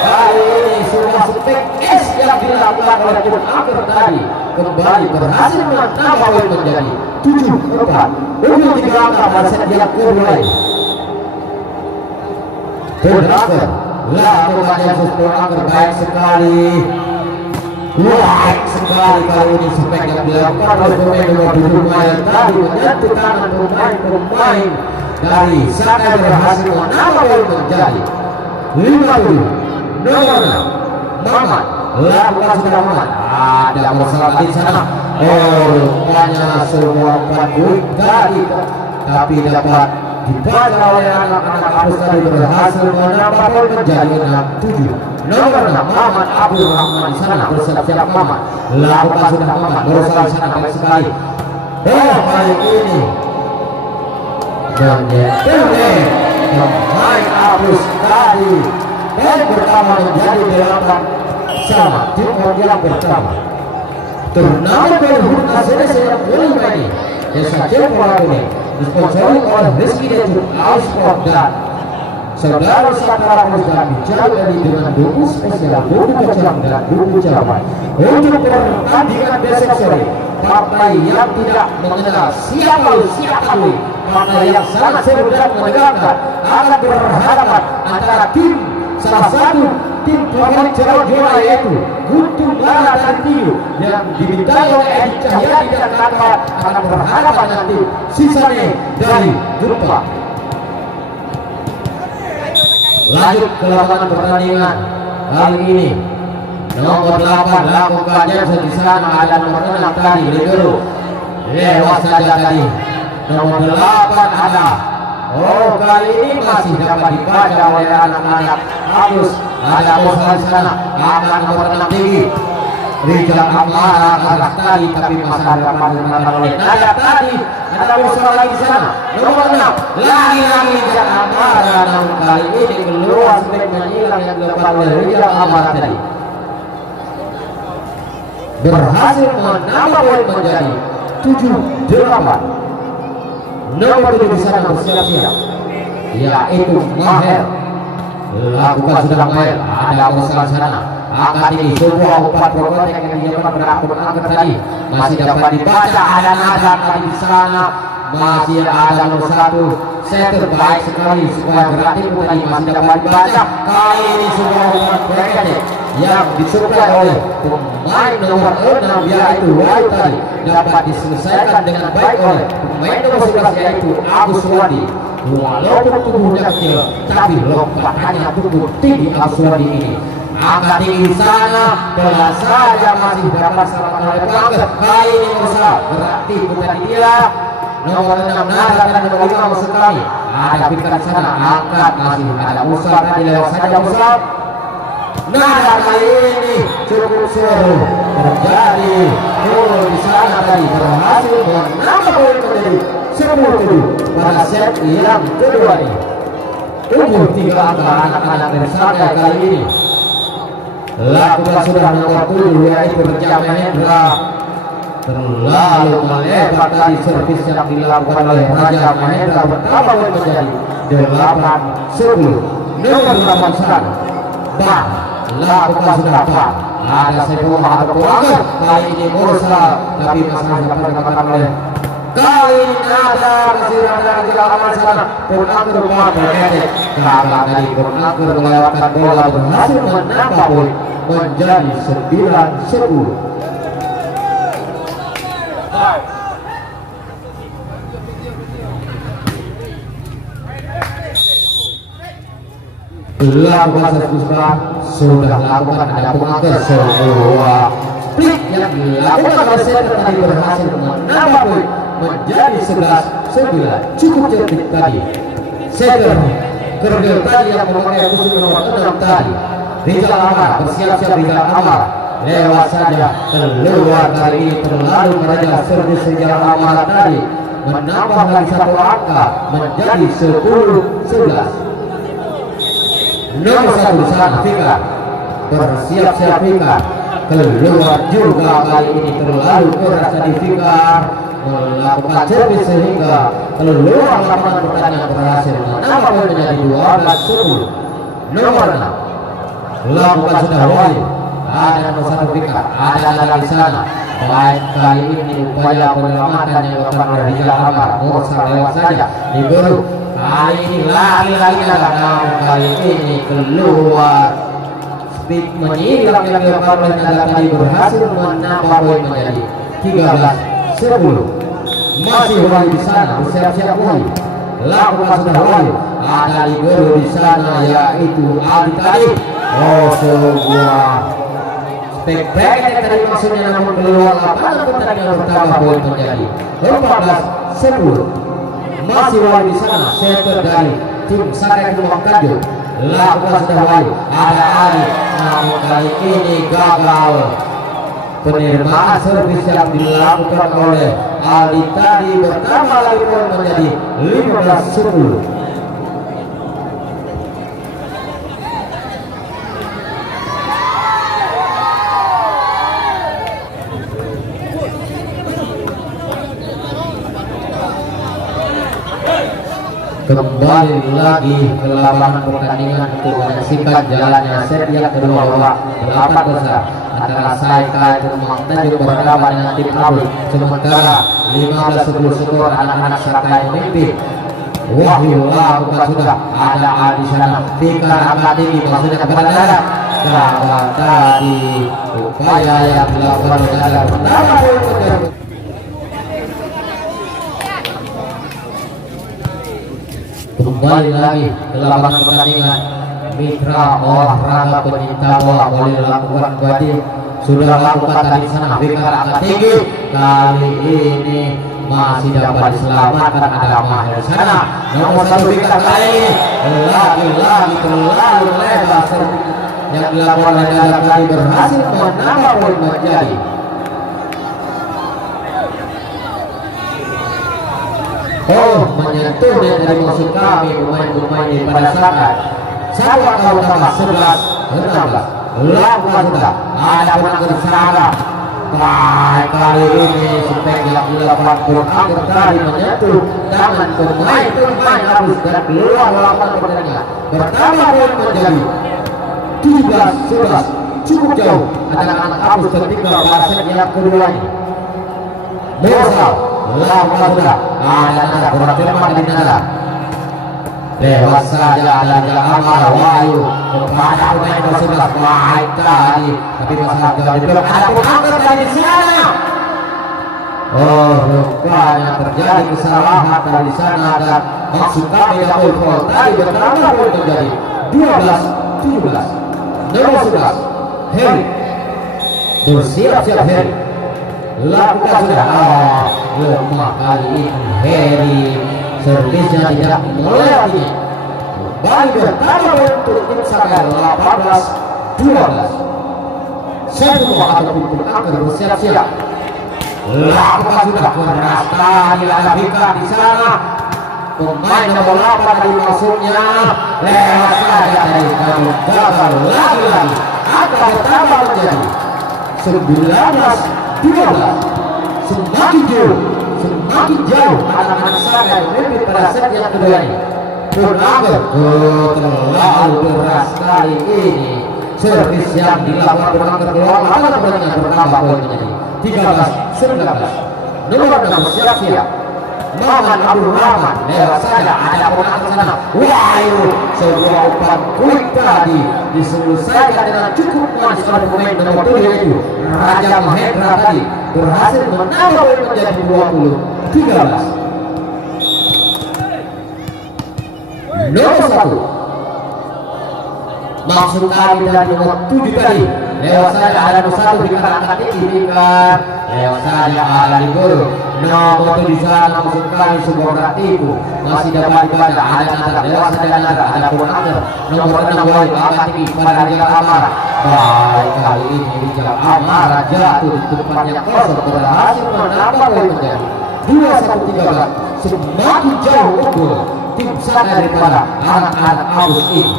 kali ini sudah setek S yang dilakukan oleh Penanggar tadi kembali berhasil menambah poin menjadi 7-4. Unggul 3 angka pada set yang kedua ini. Penanggar lakukan yang Penanggar baik sekali. Baik sekali kali ini spek yang dilakukan oleh pemain nomor 7 yang tadi menyentuh tangan pemain dari Sakai berhasil menambah poin menjadi 5-7. Nomor 6 Mamat lakukan sudah Mamat, ada masalah di sana. Rupanya semua umpan quick tadi tapi dapat dibaca oleh anak-anak Apus tadi berhasil menambah poin menjadi 6-7. Nomor 6 Muhammad Abdul Rahman di sana bersiap-siap Muhammad lakukan sudah Muhammad berusaha di sana baik sekali. Kali ini menyentuh pemain Apus tadi poin pertama menjadi 8 sama. Tim kemudian pertama turnamen berhubungan saya kelima ini desa Jepang ini disponsori oleh Rizky dan Ausport dan Saudara Sakara Musdami jauh dari dengan buku spesial, buku kecam dan buku cabai untuk pertandingan besok sore. Partai yang tidak mengenal siapa lu, partai yang sangat seru dan menegangkan akan berhadapan antara tim salah satu tim favorit calon juara yaitu Guntung Lara dan Tiu yang dimintai oleh Edi Cahyadi dan Kakak akan berhadapan nanti sisanya dari Jepang. Lanjut ke lapangan pertandingan kali ini nomor 8 lakukannya di sana ada nomor 6 tadi libero lewat saja tadi nomor 8 ada kali ini masih dapat dibaca oleh anak-anak Apus. Ada bosan di sana akan nomor 6 tinggi Rijal Amara arah tadi tapi masa dapat dimakan oleh Nada tadi. Ada bosan lagi di sana nomor 6 lagi Rijal Amara namun kali ini keluar sebagai menyilang yang dilakukan oleh Rijal Amara tadi berhasil menambah poin menjadi 7-8. Nomor 7 di sana bersiap-siap yaitu Maher lakukan sudah Maher, ada bosan di sana angkat ini sebuah umpan protek yang dilakukan berakun angkat tadi masih dapat dibaca ada Nada tadi di sana masih ada nomor 1 setter baik sekali supaya berarti tadi masih dapat dibaca. Kali ini sebuah umpan protek yang disuplai oleh pemain nomor 6 yaitu Wai tadi dapat diselesaikan dengan baik oleh pemain nomor 11 yaitu Agus Wadi. Walaupun tubuhnya kecil tapi lompatannya cukup tinggi Agus Wadi ini. Angkat tinggi sana bola saja masih dapat selamat oleh pelanggar. Kali ini berusaha berarti bukan dia nomor 6 Nada dan nomor 5 musuh kami ada pikiran sana angkat masih ada Musa tadi lewat saja Musa. Nada kali ini cukup seru terjadi gol di sana tadi berhasil menambah poin menjadi 10-7 pada set yang kedua ini. umur 3 angka anak-anak Persada kali ini. Lakukan sudah nomor 7 yaitu Raja Mahendra, terlalu melebar tadi servis yang dilakukan oleh Raja Mahendra, bertambah menjadi 8-10. Nomor 8 Bang lakukan sudah Bang, ada Saifullah atau Pelanggar, kali ini Mursal, tapi masih dapat dikatakan oleh kali ini ada kesiram dari jalan aman sana. Pelanggar rumah berkede gagal dari Pelanggar melewatkan bola, berhasil menambah poin menjadi 9-10. Lakukan servislah sudah lakukan, ada pengatur sebuah split yang dilakukan oleh Setter tadi berhasil menambah poin menjadi 11-9. Cukup cerdik tadi Setter Kergel tadi yang memakai khusus nomor 6 tadi. Rizal Amar bersiap-siap, Rizal Amar lewat saja keluar kali ini, terlalu meraja servis Rizal Amar tadi menambah lagi 1 angka menjadi 10-11. Nomor 1 sana Fikar bersiap-siap, Fikar keluar juga kali ini, terlalu keras tadi Fikar melakukan servis sehingga keluar lapangan pertandingan, berhasil menambah poin menjadi 12-10. Nomor 6 lakukan sudah Wahyu, ada nomor 1 Fikar, ada di sana. Baik kali ini upaya penyelamatan yang dilakukan oleh Rizal Amar, Mursal lewat saja diburu. Kali ini lagi-lagi namun kali ini keluar speed menyilang yang dilakukan oleh Naga tadi, berhasil menambah poin menjadi 13-10. Masih Wahyu di sana bersiap-siap Wahyu, lakukan sudah Wahyu, ada libero di sana yaitu Adi tadi. Oh, sebuah step back yang tadi maksudnya, namun keluar lapangan pertandingan bertambah poin menjadi 14-10. Masih Wahyu di sana, Setter dari tim Sakai Kembang Tanjung, lakukan sudah Wahyu, ada Ali, namun kali ini gagal penerimaan servis yang dilakukan oleh Ali tadi, bertambah lagi poin menjadi 15-10. Kembali lagi ke lapangan pertandingan untuk menyaksikan jalannya set yang kedua babak 8 besar antara Sakai Kembang Tanjung berhadapan dengan tim Abul. Sementara 15-10 skor anak-anak Sakai memimpin. Wahyu lakukan sudah, ada di sana Fikar angkat tinggi maksudnya berdarah, gagal tadi upaya yang dilakukan oleh Naga pertama poin. Kembali lagi ke lapangan pertandingan, mitra olahraga penyinta bola boleh lakukan badi, sudah lakukan tadi sana Fikar angkat tinggi, kali ini masih dapat diselamatkan, ada Mahir di sana. Nomor 1 Fikar kali ini lagi terlalu lebar yang dilakukan oleh Naga tadi, berhasil menambah poin menjadi 11. Menyentuh dari maksud kami pemain-pemain di pada saat Sahabat kalau tambah 11-16. Lakukan sudah, ada penanggung di sana. Baik kali ini supaya dilakukan Pelanggar tadi menyentuh tangan pemain habis dan keluar lapangan pertandingan, bertambah poin menjadi 13-11. Cukup jauh anak-anak Abus tertinggal pada set yang kedua ini. Mursal lakukan sudah, ada Naga kurang firman di Naga, lewat saja ada Rizal Amar, Wahyu kepada pemain nomor 11 baik tadi, tapi masalah gagal di ada Pelanggar dari sana. Oh, rupanya terjadi kesalahan dari sana dan maksud kami double foul tadi, bertambah poin menjadi 12-17. Nomor 11 Heri bersiap-siap, Heri lakukan sudah, lemah kali ini Heri, servisnya tidak melewati. Balik bertambah untuk tim Sakai 18-12. Semua ataupun Pelanggar bersiap-siap, lakukan sudah, keras tadi ada Fikar di sana. pemain nomor 8 tadi masuknya lewat saja dari namun gagal lagi-lagi akan bertambah menjadi 19-12. Semakin jauh anak-anak Sakai lebih pada set yang kedua ini. Punagel terlalu deras kali ini. Servis yang dilakukan Punagel keluar lawan pertandingan bertambah poin menjadi 13-19. Nomor 6 siap-siap Maman Abdul Rahman lewat saja ada Punagel sana. Wahyu sebuah umpan quick tadi diselesaikan dengan cukup manis oleh pemain nomor 7 yaitu Raja Mahendra tadi berhasil menambah poin menjadi 20-13. Nomor 1 maksud kali dari nomor 7 tadi lewat saja ada nomor 1 di angkat tinggi lewat saja ada di gol nomor 7 di sana maksud kali sebuah gratiku masih dapat dibaca ada Nazar lewat saja Nazar ada Punagel nomor 6 baik angkat tinggi pada Rijal Amara. Baik kali ini Rijal Amara jatuh di tempat yang kosong berhasil menambah poin menjadi 21-13. Semakin jauh unggul tim Sakai daripada anak-anak Agus ini.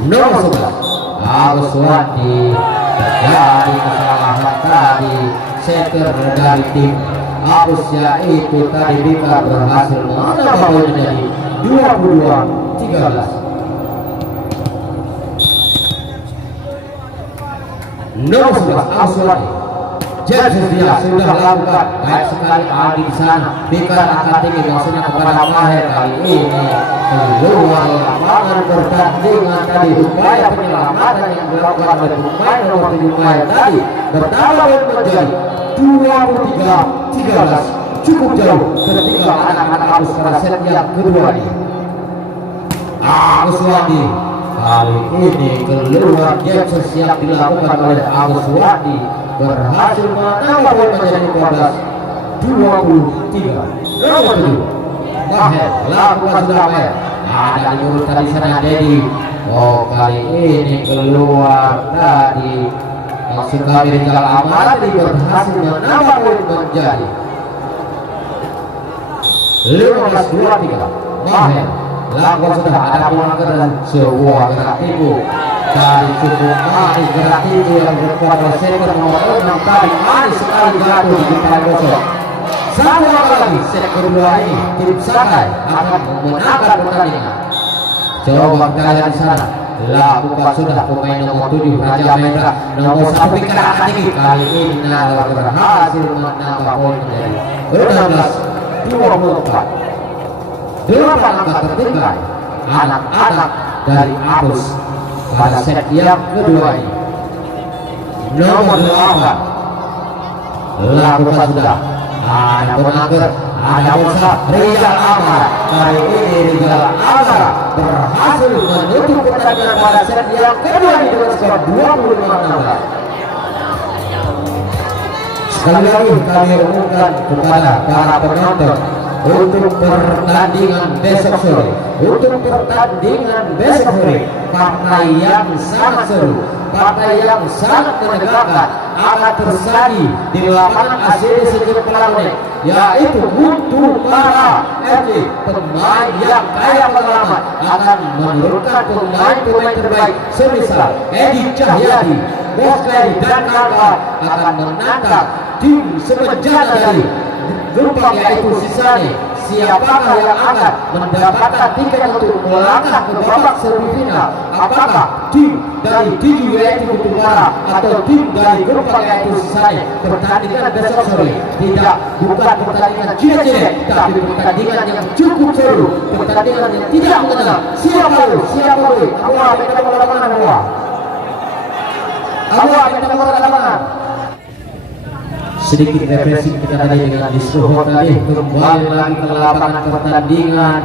Nomor 11 Agus Wandi terjadi kesalahan tadi setter dari tim Agus yaitu tadi Bika berhasil menambah poin menjadi 22-13. Nomor 11 Agus Wandi jadi dia sudah lakukan baik sekali Aldi di sana. Bika akan tinggi maksudnya kepada Maher kali ini keluar lapangan pertandingan tadi upaya penyelamatan yang dilakukan oleh pemain nomor 7 Maher tadi bertambah menjadi 23-13. Cukup jauh ketika anak-anak Agus pada set yang kedua ini. Agus Wandi kali ini keluar Jackson yang dilakukan oleh Agus Wandi berhasil menambah poin menjadi 15-23. Nomor 7 Maher lakukan sudah Maher ada di urutan di sana Dedi. Oh kali ini keluar tadi maksud kami Rijal Amara berhasil menambah poin menjadi 15-23. Maher lakukan sudah ada Punagel dan sebuah gerak tipu dari cukup manis gerak tipu yang berkuat setter nomor 6 tadi manis sekali jatuh di depan gosok. Satu lagi set kedua ini tim Sakai akan memenangkan pertandingan. Coba kalian di sana lakukan sudah pemain nomor 7 Raja Mahendra nomor 1 Bika angkat tinggi kali ini Naga berhasil menambah poin menjadi 16-24. 8 angka tertinggal anak-anak dari Agus pada set yang kedua ini. Nomor 8 lakukan sudah ada Punagel ada Musa Rijal Amara. Kali ini Rijal Amara berhasil menutup pertandingan pada set yang kedua ini dengan skor 25-16. Sekali lagi kami umumkan kepada para penonton untuk pertandingan besok sore. Untuk pertandingan besok sore, partai yang sangat seru, partai yang sangat menegangkan akan terjadi di lapangan ACD Sejen Pelaunek, yaitu untuk para FC pemain yang kaya pengalaman akan menurunkan pemain-pemain terbaik semisal Edi Cahyadi, Boskleri dan kawan akan menantang tim semenjana dari Jepang yaitu Sisane. Siapakah yang akan mendapatkan tiket untuk melangkah ke babak semifinal? Apakah tim dari Diju yaitu Kutubara atau tim dari Jepang yaitu Sisane? Pertandingan besok sore bukan pertandingan jeda-jeda, tapi pertandingan yang cukup seru, pertandingan yang tidak mengenal siapa lu. Awal kita lapangan awal. Sedikit refreshing kita tadi dengan disuruh tadi kembali lagi ke lapangan pertandingan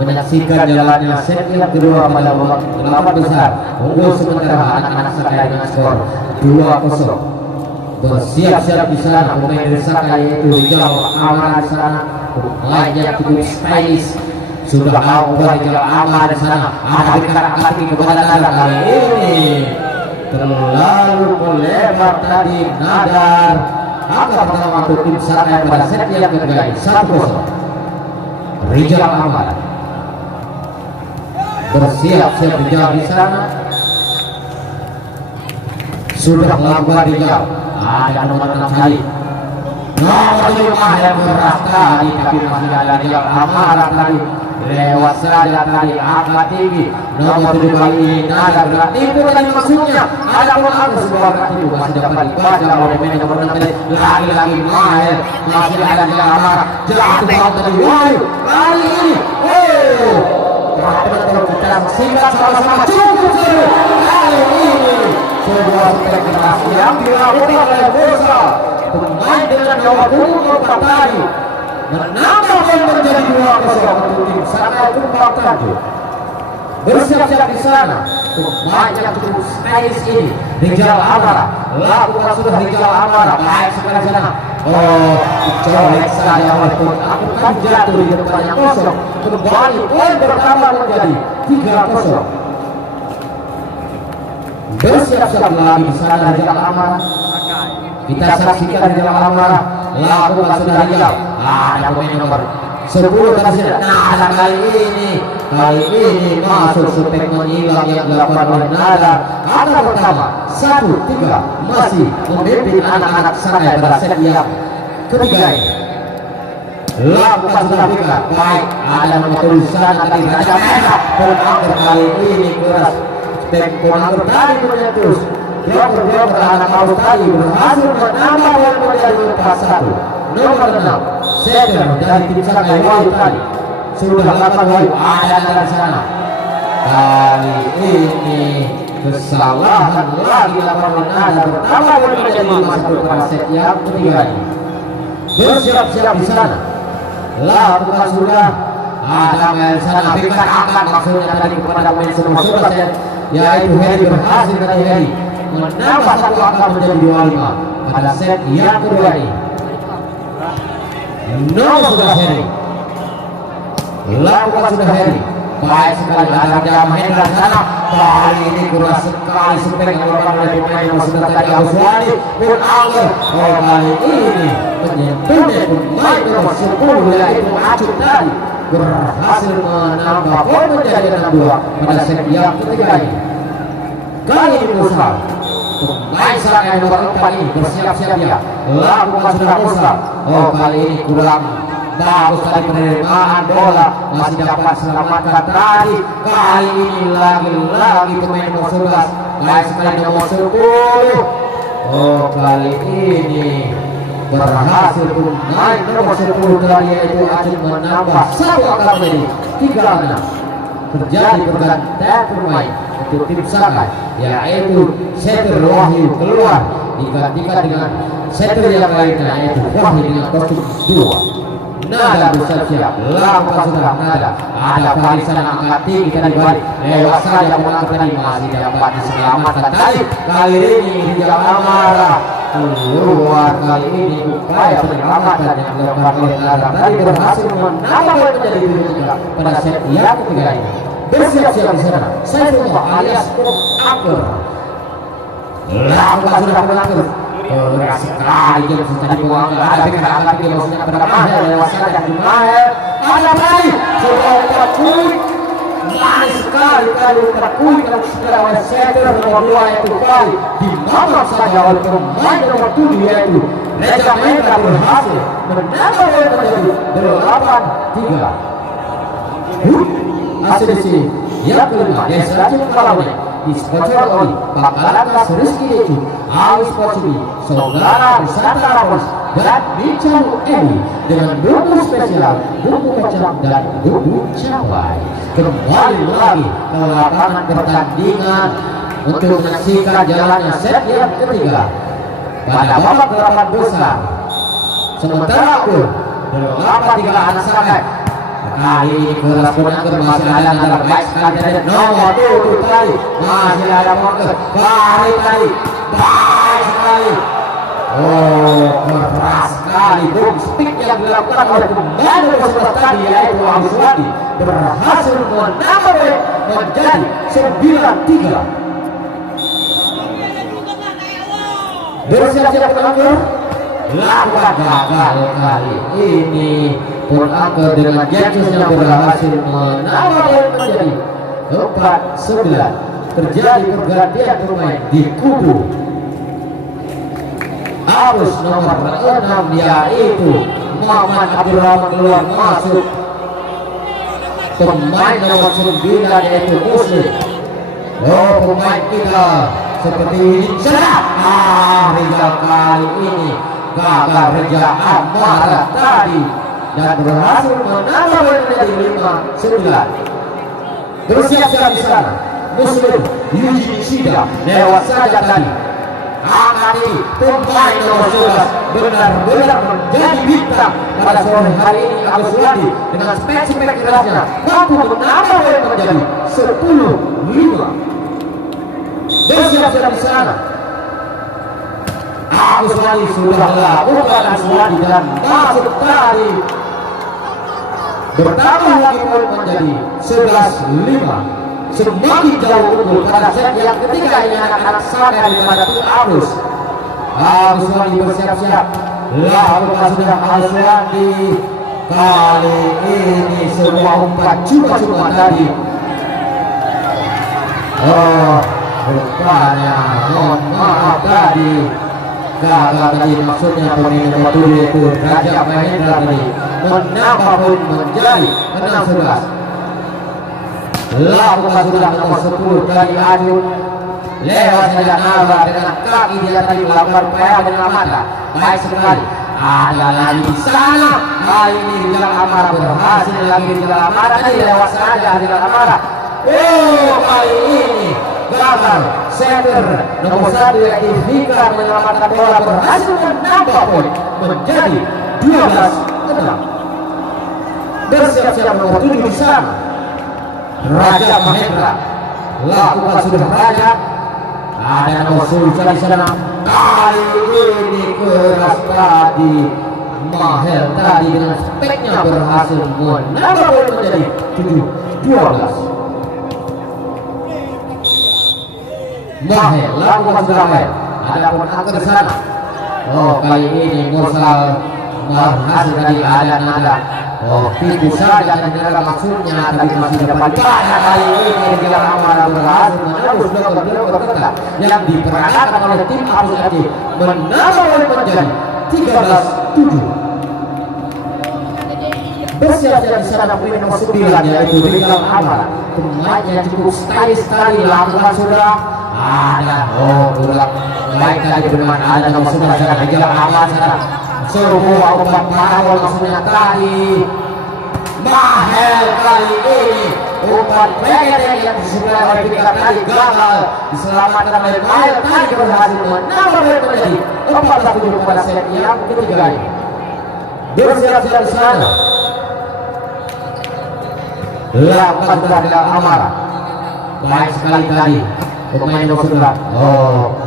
menyaksikan jalannya set yang kedua pada babak 8 besar. Unggul sementara anak-anak Sakai dengan skor 2-0. Bersiap-siap di sana pemain dari Sakai yaitu Rijal Amara di sana, pemain yang cukup stylish sudah awal Rijal Amara di sana. Ada gerak kaki kepada Nadar kali ini terlalu melebar tadi Nadar Angka pertama untuk tim Sakai pada set yang kedua 1-0. Rijal Ahmad bersiap-siap Rijal di sana. Sudah melakukan Rijal. Ada nomor 6 kali. Nomor 5 yang beras tadi, tapi masih ada Rijal Ahmad tadi. Lewat saja tadi, angkat tinggi. Nomor 7 kali ini Nada berat. Itu tadi maksudnya. Ada pun ada sebuah kaki itu masih dapat dibaca oleh pemain nomor 6 tadi. Lagi-lagi Maher. Masih ada Rijal Ahmad. Jatuh bawah tadi. Woi, kali ini. Betul-betul kita singkat sama-sama cukup seru. Kali ini sebuah spekulasi yang dilakukan oleh Musa. Pemain dengan nomor 24 tadi menambah poin menjadi 2-0 untuk tim Sakai Tumpang Tanjung. Bersiap-siap di sana pemain yang cukup stylish ini Rijal Amara. Lakukan sudah Rijal Amara. Baik sekali sana. Colek saja oleh pun aku kan jatuh di depan yang kosong. Kembali poin bertambah menjadi 3-0. Bersiap-siap lagi di sana Rijal Amara. Kita saksikan Rijal Amara. Lakukan sudah Rijal. Ada pemain nomor 10 tadi sudah. Nah, kali ini masuk supek menghilang yang dilakukan oleh Nada. Angka pertama 1-3 masih memimpin anak-anak Sakai pada set yang ketiga ini. Lakukan sudah Rijal. Baik, ada nomor tulisan tadi Raja Merah. Penangker kali ini keras. Penangker tadi menyentuh. Joker anak Paus tadi berhasil menambah poin menjadi 4-1. Nomor 6 Setter dari tim Sakai Wahyu tadi sudah 8 Wahyu. Ada dari sana. Kali ini kesalahan lagi laporan Nada pertama poin menjadi 5-1 pada set yang ketiga ini. Bersiap-siap di sana. Lakukan sudah. Ada main sana. Berikan angkat maksudnya tadi kepada main nomor 11 yaitu Heri. Berhasil dari Heri menambah 1 angka menjadi 25 pada set yang kedua ini. Nomor sudah Heri. Lakukan sudah Heri. Baik sekali ada Raja Mahendra sana. Kali ini kurang sekali supek yang dilakukan oleh pemain nomor 9 tadi Auswadi pun Angger. Kali ini penyempurna pemain nomor 10 yaitu Acuk tadi berhasil menambah poin menjadi 6-2 pada set yang ketiga ini. Kali ini Musa pemain Sakai nomor 4 ini bersiap-siap dia. Lakukan sudah Musa. Kali ini kurang bagus tadi penerimaan bola, masih dapat selamatkan tadi. Kali ini lagi-lagi pemain nomor 11 baik sekali nomor 10. Kali ini berhasil pemain nomor 10 tadi yaitu Acun menambah 1 angka menjadi 3-6. Terjadi pergantian pemain untuk tim Sakai yaitu Setter Wahyu keluar digantikan dengan Setter yang lainnya yaitu Wahyu dengan kostum 2. Nada bersiap-siap. Lakukan sudah Nada. Ada barisan angkat tinggi tadi balik. Lewat saja mengangkat tadi masih dapat diselamatkan tadi. Kali ini Rijal Amara keluar. Kali ini upaya penyelamatan yang dilakukan oleh Nada tadi berhasil menambah poin menjadi 7-3 pada set yang ketiga ini. Bersiap-siap di sana Saifullah alias Angger. Lakukan sudah Angger. Keras sekali dia tadi buang ada berikan angkat tinggi maksudnya kepada Maher. Lewat saja di Maher. Ada tadi coba terkuik manis sekali kali terkuik dan segera oleh Setter nomor 2 yaitu kali dimamam saja oleh pemain nomor 7 yaitu Raja Merah berhasil menambah poin menjadi 8-3. Hasil di sini yang kelima Desa Cipalawan disponsor oleh Bangladesh Rizky Deju, Awis Portugi, Saudara Wisata Rapos, dan Bincang Edi dengan bumbu spesial, bumbu kacang dan bumbu cabai. Kembali lagi ke lapangan pertandingan untuk menyaksikan jalannya set yang ketiga pada babak 8 besar. Sementara pun 8-3 anak Sakai. Kali ini keras Penangker masih ada antara baik sekali dari nomor 7 tadi masih ada Penangker kali tadi baik sekali. Keras sekali boom speed yang dilakukan oleh pemain nomor 11 tadi yaitu Auswadi berhasil menambah poin menjadi 9-3. Bersiap-siap Penangker. lakukan gagal kali ini. Poin angka dengan Jackson yang berhasil menambah poin menjadi 4-9. Terjadi pergantian pemain di kubu arus nomor 6 yaitu Muhammad Abdurrahman keluar masuk pemain nomor 9 yaitu Muslim. Pemain kita seperti ini serap. Rizal kali ini gagal Reza Amara tadi dan berhasil menambah menjadi 5-9. Bersiap-siap di sana. Muslim Yuji Shida lewat saja tadi. Angkati pemain nomor 11 benar-benar menjadi bintang pada sore hari ini. Agus Wadi dengan spek-spek kerasnya mampu menambah poin menjadi 10-5. Bersiap-siap di sana. Agus Wadi sudah lakukan Agus Wadi dan masuk tadi. Bertambah lagi poin menjadi 11-5. Semakin jauh unggul pada set yang ketiga ini anak-anak sadar daripada tim Agus. Agus Wadi bersiap-siap. Lakukan sudah Agus Wadi. Kali ini semua umpan cuma-cuma tadi. Rupanya mohon maaf tadi. Gagal tadi maksudnya pemain nomor 7 itu Raja Mahendra tadi menambah poin menjadi 6-11. Lakukan sudah nomor 10 dari Adun lewat saja Nava dengan kaki dia tadi melakukan upaya dengan mata. Baik sekali. Ada lagi di sana. Kali ini Rizal Amara berhasil lagi. Rizal Amara tadi lewat saja Rizal Amara. Kali ini gagal. Center nomor 1 yaitu Fikar menyelamatkan bola berhasil menambah poin menjadi 12-6. Bersiap-siap nomor 7 di sana. Raja Mahendra lakukan sudah Raja. Ada nomor 10 di sana. Kali ini keras tadi. Mahel tadi dengan speknya berhasil menambah poin menjadi 7-12. Mahel lakukan sudah Mahel. Ada pun angka di sana. Kali ini Mursal berhasil tadi ada nada. Itu saja dan tidak maksudnya tapi masih dapat banyak. Kali ini Rizal Amara berhasil menembus blok terdekat yang diperagakan oleh tim Agus FC menambah poin menjadi 13-7. Bersiap-siap di sana pemain nomor 9 yaitu Rizal Amara. Pemainnya cukup style lakukan sudah ada kurang baik tadi bermain ada nomor 9 sana Rizal Amara sana. Sebuah umpan marawal maksudnya tadi. Mahel kali ini umpan pendek yang disukai oleh Fikar tadi gagal diselamatkan oleh Mahel tadi berhasil menambah poin menjadi 14-7 pada set yang ketiga ini. Bersiap-siap di sana. Lakukan sudah Rizal Amara. Baik sekali tadi pemain nomor 9.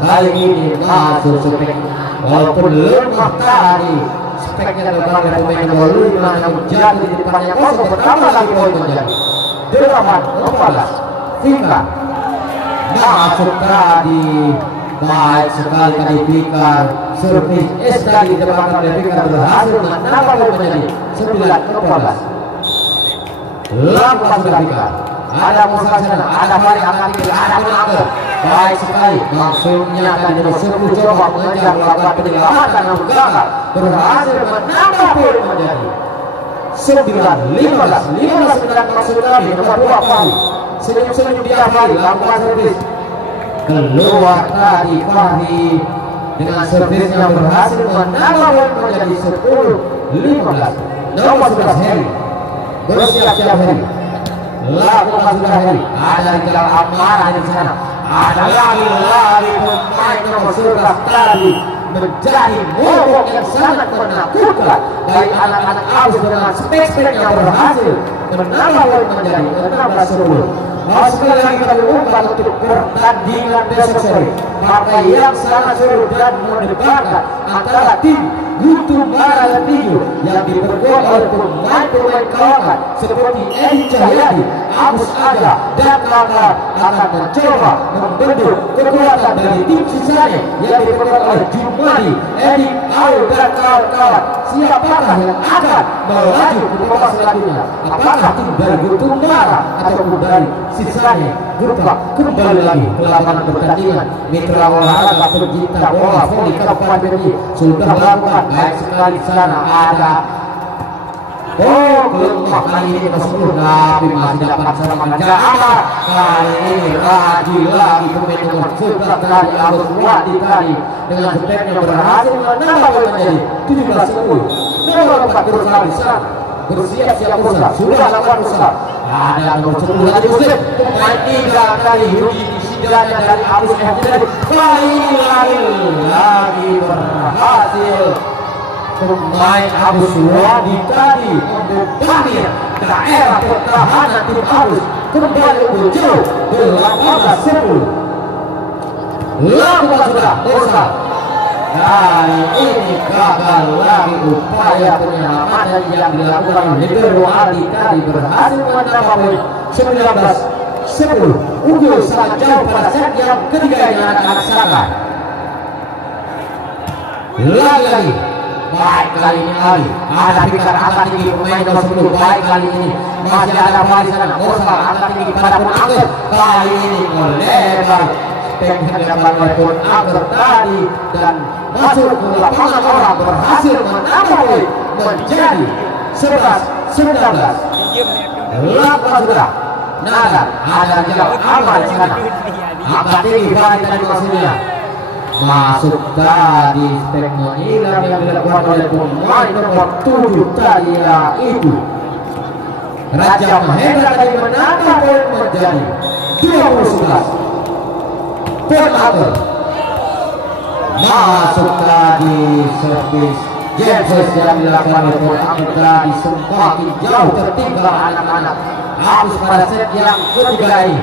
Kali ini masuk spek walaupun lemah tadi speknya gagal dari pemain nomor 5 yang jatuh di depannya kosong. Bertambah lagi poin menjadi 8-14. Fikar masuk tadi. Baik sekali tadi Fikar. Servis S tadi ditembakkan oleh Fikar berhasil menambah poin menjadi 9-14. Lakukan sudah Fikar. Ada Musa sana, ada Farid Angkati, ada Menangger. Baik sekali, maksudnya tadi nomor 10 coba mengejar melakukan penyelamatan namun gagal. Berhasil menambah poin menjadi 9-15. 15 maksud kami nomor 2 Farid. Senyum-senyum dia Farid, lakukan servis. Keluar tadi Farid dengan servisnya berhasil menambah poin menjadi 10-15. Nomor 11 Heri. Bersiap-siap Heri. Lakukan sudah Heri. Ada Rizal Amara di sana. Ada lagi pemain nomor 11 tadi menjadi mogok yang sangat menakutkan. Baik anak-anak Agus dengan spek-spek yang berhasil menambah poin menjadi 16-10. Sekali lagi kami umumkan untuk pertandingan besok sore partai yang sangat seru dan mendebarkan antara tim Guntur Barat dan Tinju yang diperkuat oleh pemain-pemain kawakan seperti Edi Cahyadi, Agus Aga, dan kawan-kawan akan mencoba membentuk kekuatan dari tim sisanya yang diperkuat oleh Jumadi, Edi, Ayu, dan kawan-kawan. Siapakah yang akan melaju ke babak selanjutnya? Apakah tim dari Guntur Barat ataupun dari sisanya? Grupa kembali lagi ke lapangan pertandingan. Mitra olahraga pencinta bola voli Kabupaten ini sudah melakukan baik sekali di sana ada kelompok kali ini masuk tapi masih dapat serangan jahat. Kali ini lagi pemain nomor 11 dari Arus Wadi tadi dengan stepnya berhasil menambah menjadi 17-10. Nomor 4 berusaha di sana bersiap-siap berusaha sudah lakukan usaha. Ada nomor 10 lagi Muslim pemain 3 kali Yudi Sidana dari Arus Wadi kali lagi berhasil pemain Arus Wadi tadi membebani daerah pertahanan tim Arus kembali menjauh 18-10. Lakukan sudah dosa. Kali ini gagal lagi upaya penyelamatan yang dilakukan oleh Negoro Adi tadi berhasil menambah poin 19-10. Unggul sangat jauh pada set yang ketiga yang akan aksanakan. Lagi baik kali ini Ali ada pikir angkat tinggi pemain nomor 10 baik kali ini masih ada Faris sana Mursal angkat tinggi pada pun angkat kali ini melebar step yang oleh pun angkat tadi dan masuk ke lapangan orang berhasil menambah poin menjadi 11-19. Lakukan sudah nada ada jauh aman di sana angkat tinggi baik tadi maksudnya masuk tadi step menghilang yang dilakukan oleh pemain nomor 7 tadi itu Raja Mahendra tadi menambah poin menjadi 20-11. Penabel masuk tadi servis James yang dilakukan oleh Penabel tadi semakin jauh tertinggal anak-anak harus pada set yang ketiga ini.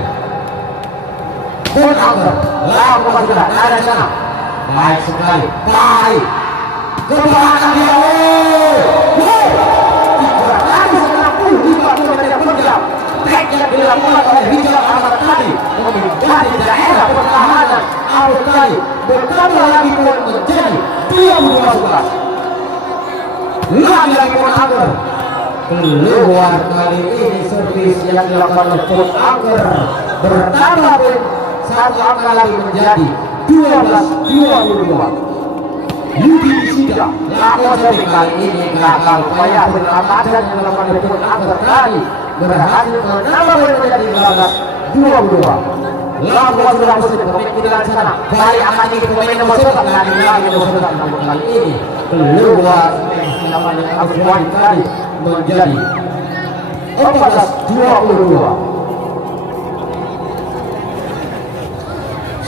Penabel lakukan sudah ada sana baik sekali, baik kebelakang dia, lagi 90 km per jam. Baik yang dilakukan oleh Rizal Ahmad tadi menjadi daerah pertahanan Arus tadi bertambah lagi poin menjadi 22-11. Lagi poin Angger keluar kali ini servis yang dilakukan oleh poin Angger bertambah poin satu angka lagi menjadi 12-22. Yudi Sida lakukan servis kali ini gagal upaya penyelamatan yang dilakukan oleh poin Angger tadi berhasil menambah poin menjadi 12-22. Lakukan sudah Muslim pemain di dalam sana baik akan ini pemain nomor 11 kali nomor 11 namun kali ini keluar penyelamatan yang Arus Wadi tadi menjadi 14-22.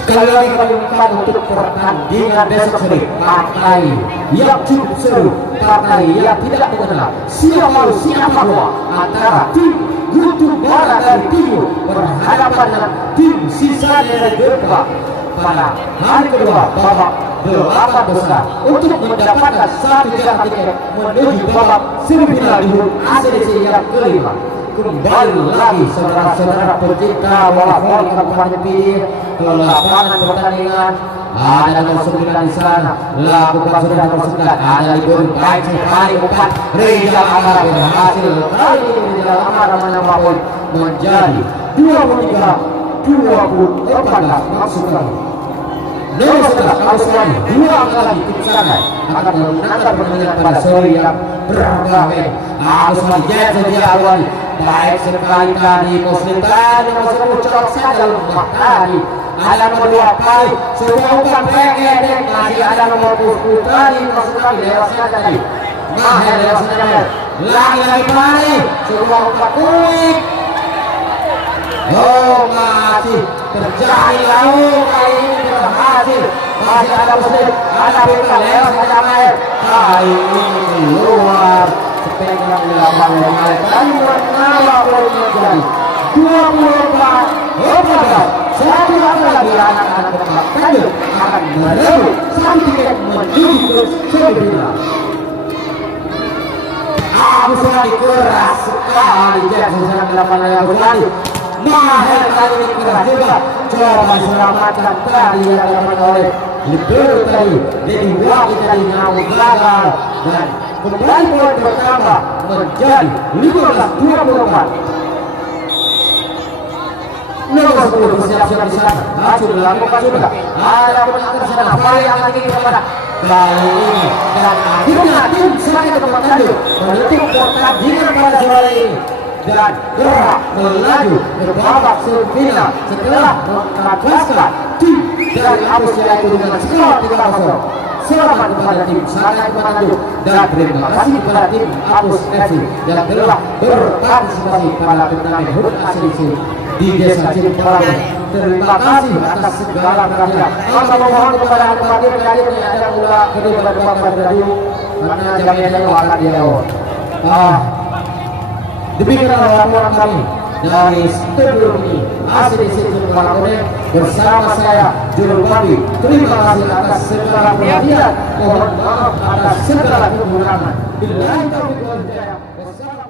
Sekali lagi kami minta untuk pertandingan besok sore partai yang cukup seru, partai yang tidak mengenal siapa malu siapa gua antara tim Guntur Barat dari Timur berhadapan dengan tim sisa dari Gerba pada hari kedua babak 8 besar untuk mendapatkan satu jatah tiket menuju babak semifinal di ACDC yang kelima. Kembali lagi saudara-saudara pencinta bola voli Kabupaten Pidi ke lapangan pertandingan. Ada nomor 9 di sana, lakukan sudah nomor 9 ada libur baik sekali umpan Rizal Amara berhasil kali ini Rizal Amara menambah poin menjadi 23-24 maksud kami. Nomor 11 Arus Wadi 2 angka lagi tim sana akan memenangkan pertandingan pada sore yang berbahaya. Arus Wadi James dia awal baik sekali tadi Muslim tadi nomor 10 colok saja lemah tadi ada nomor 2 kali sebuah umpan pendek masih ada nomor 10 tadi masuk lagi lewat saja tadi Maher lewat saja lagi kali sebuah umpan quick masih terjadi lalu kali ini berhasil masih ada Muslim ada Beka lewat saja Maher kali ini keluar sepegang dilakukan oleh Maher tadi menambah poin menjadi 24-14 Satu lagi anak-anak berpakaian akan merebut satu tiket menuju ke semifinal. Agus Radi keras sekali, Jackson sedang melakukan Agus Radi. Mahal kali ini keras juga, coba diselamatkan tadi yang dilakukan oleh libero tadi. Jadi Waki tadi nyawa gagal dan kembali poin bertambah menjadi 15-24. Nomor 10 bersiap-siap di sana. Maju dilakukan sudah. Ada penakut di sana. Bayang lagi kepada kali ini dan akhirnya tim Seragen Tempat Tanjung menutup pertandingan pada sore ini dan gerak melaju ke babak semifinal setelah mengalahkan tim dari Apus yaitu dengan skor 3-0. Selamat kepada tim Seragen Tempat Tanjung dan terima kasih kepada tim Apus FC yang telah berpartisipasi pada turnamen HUT ACDC di Desa Cipularang. Terima kasih atas segala perhatian. Kami mohon kepada adik-adik yang ada mula kedua bapak radio karena jamnya akan dilewat. Demikian laporan kami dari studio ini ACDC Cipularang bersama saya Juru Babi. Terima kasih atas segala perhatian. Mohon maaf atas segala kekurangan. Bila kita bersama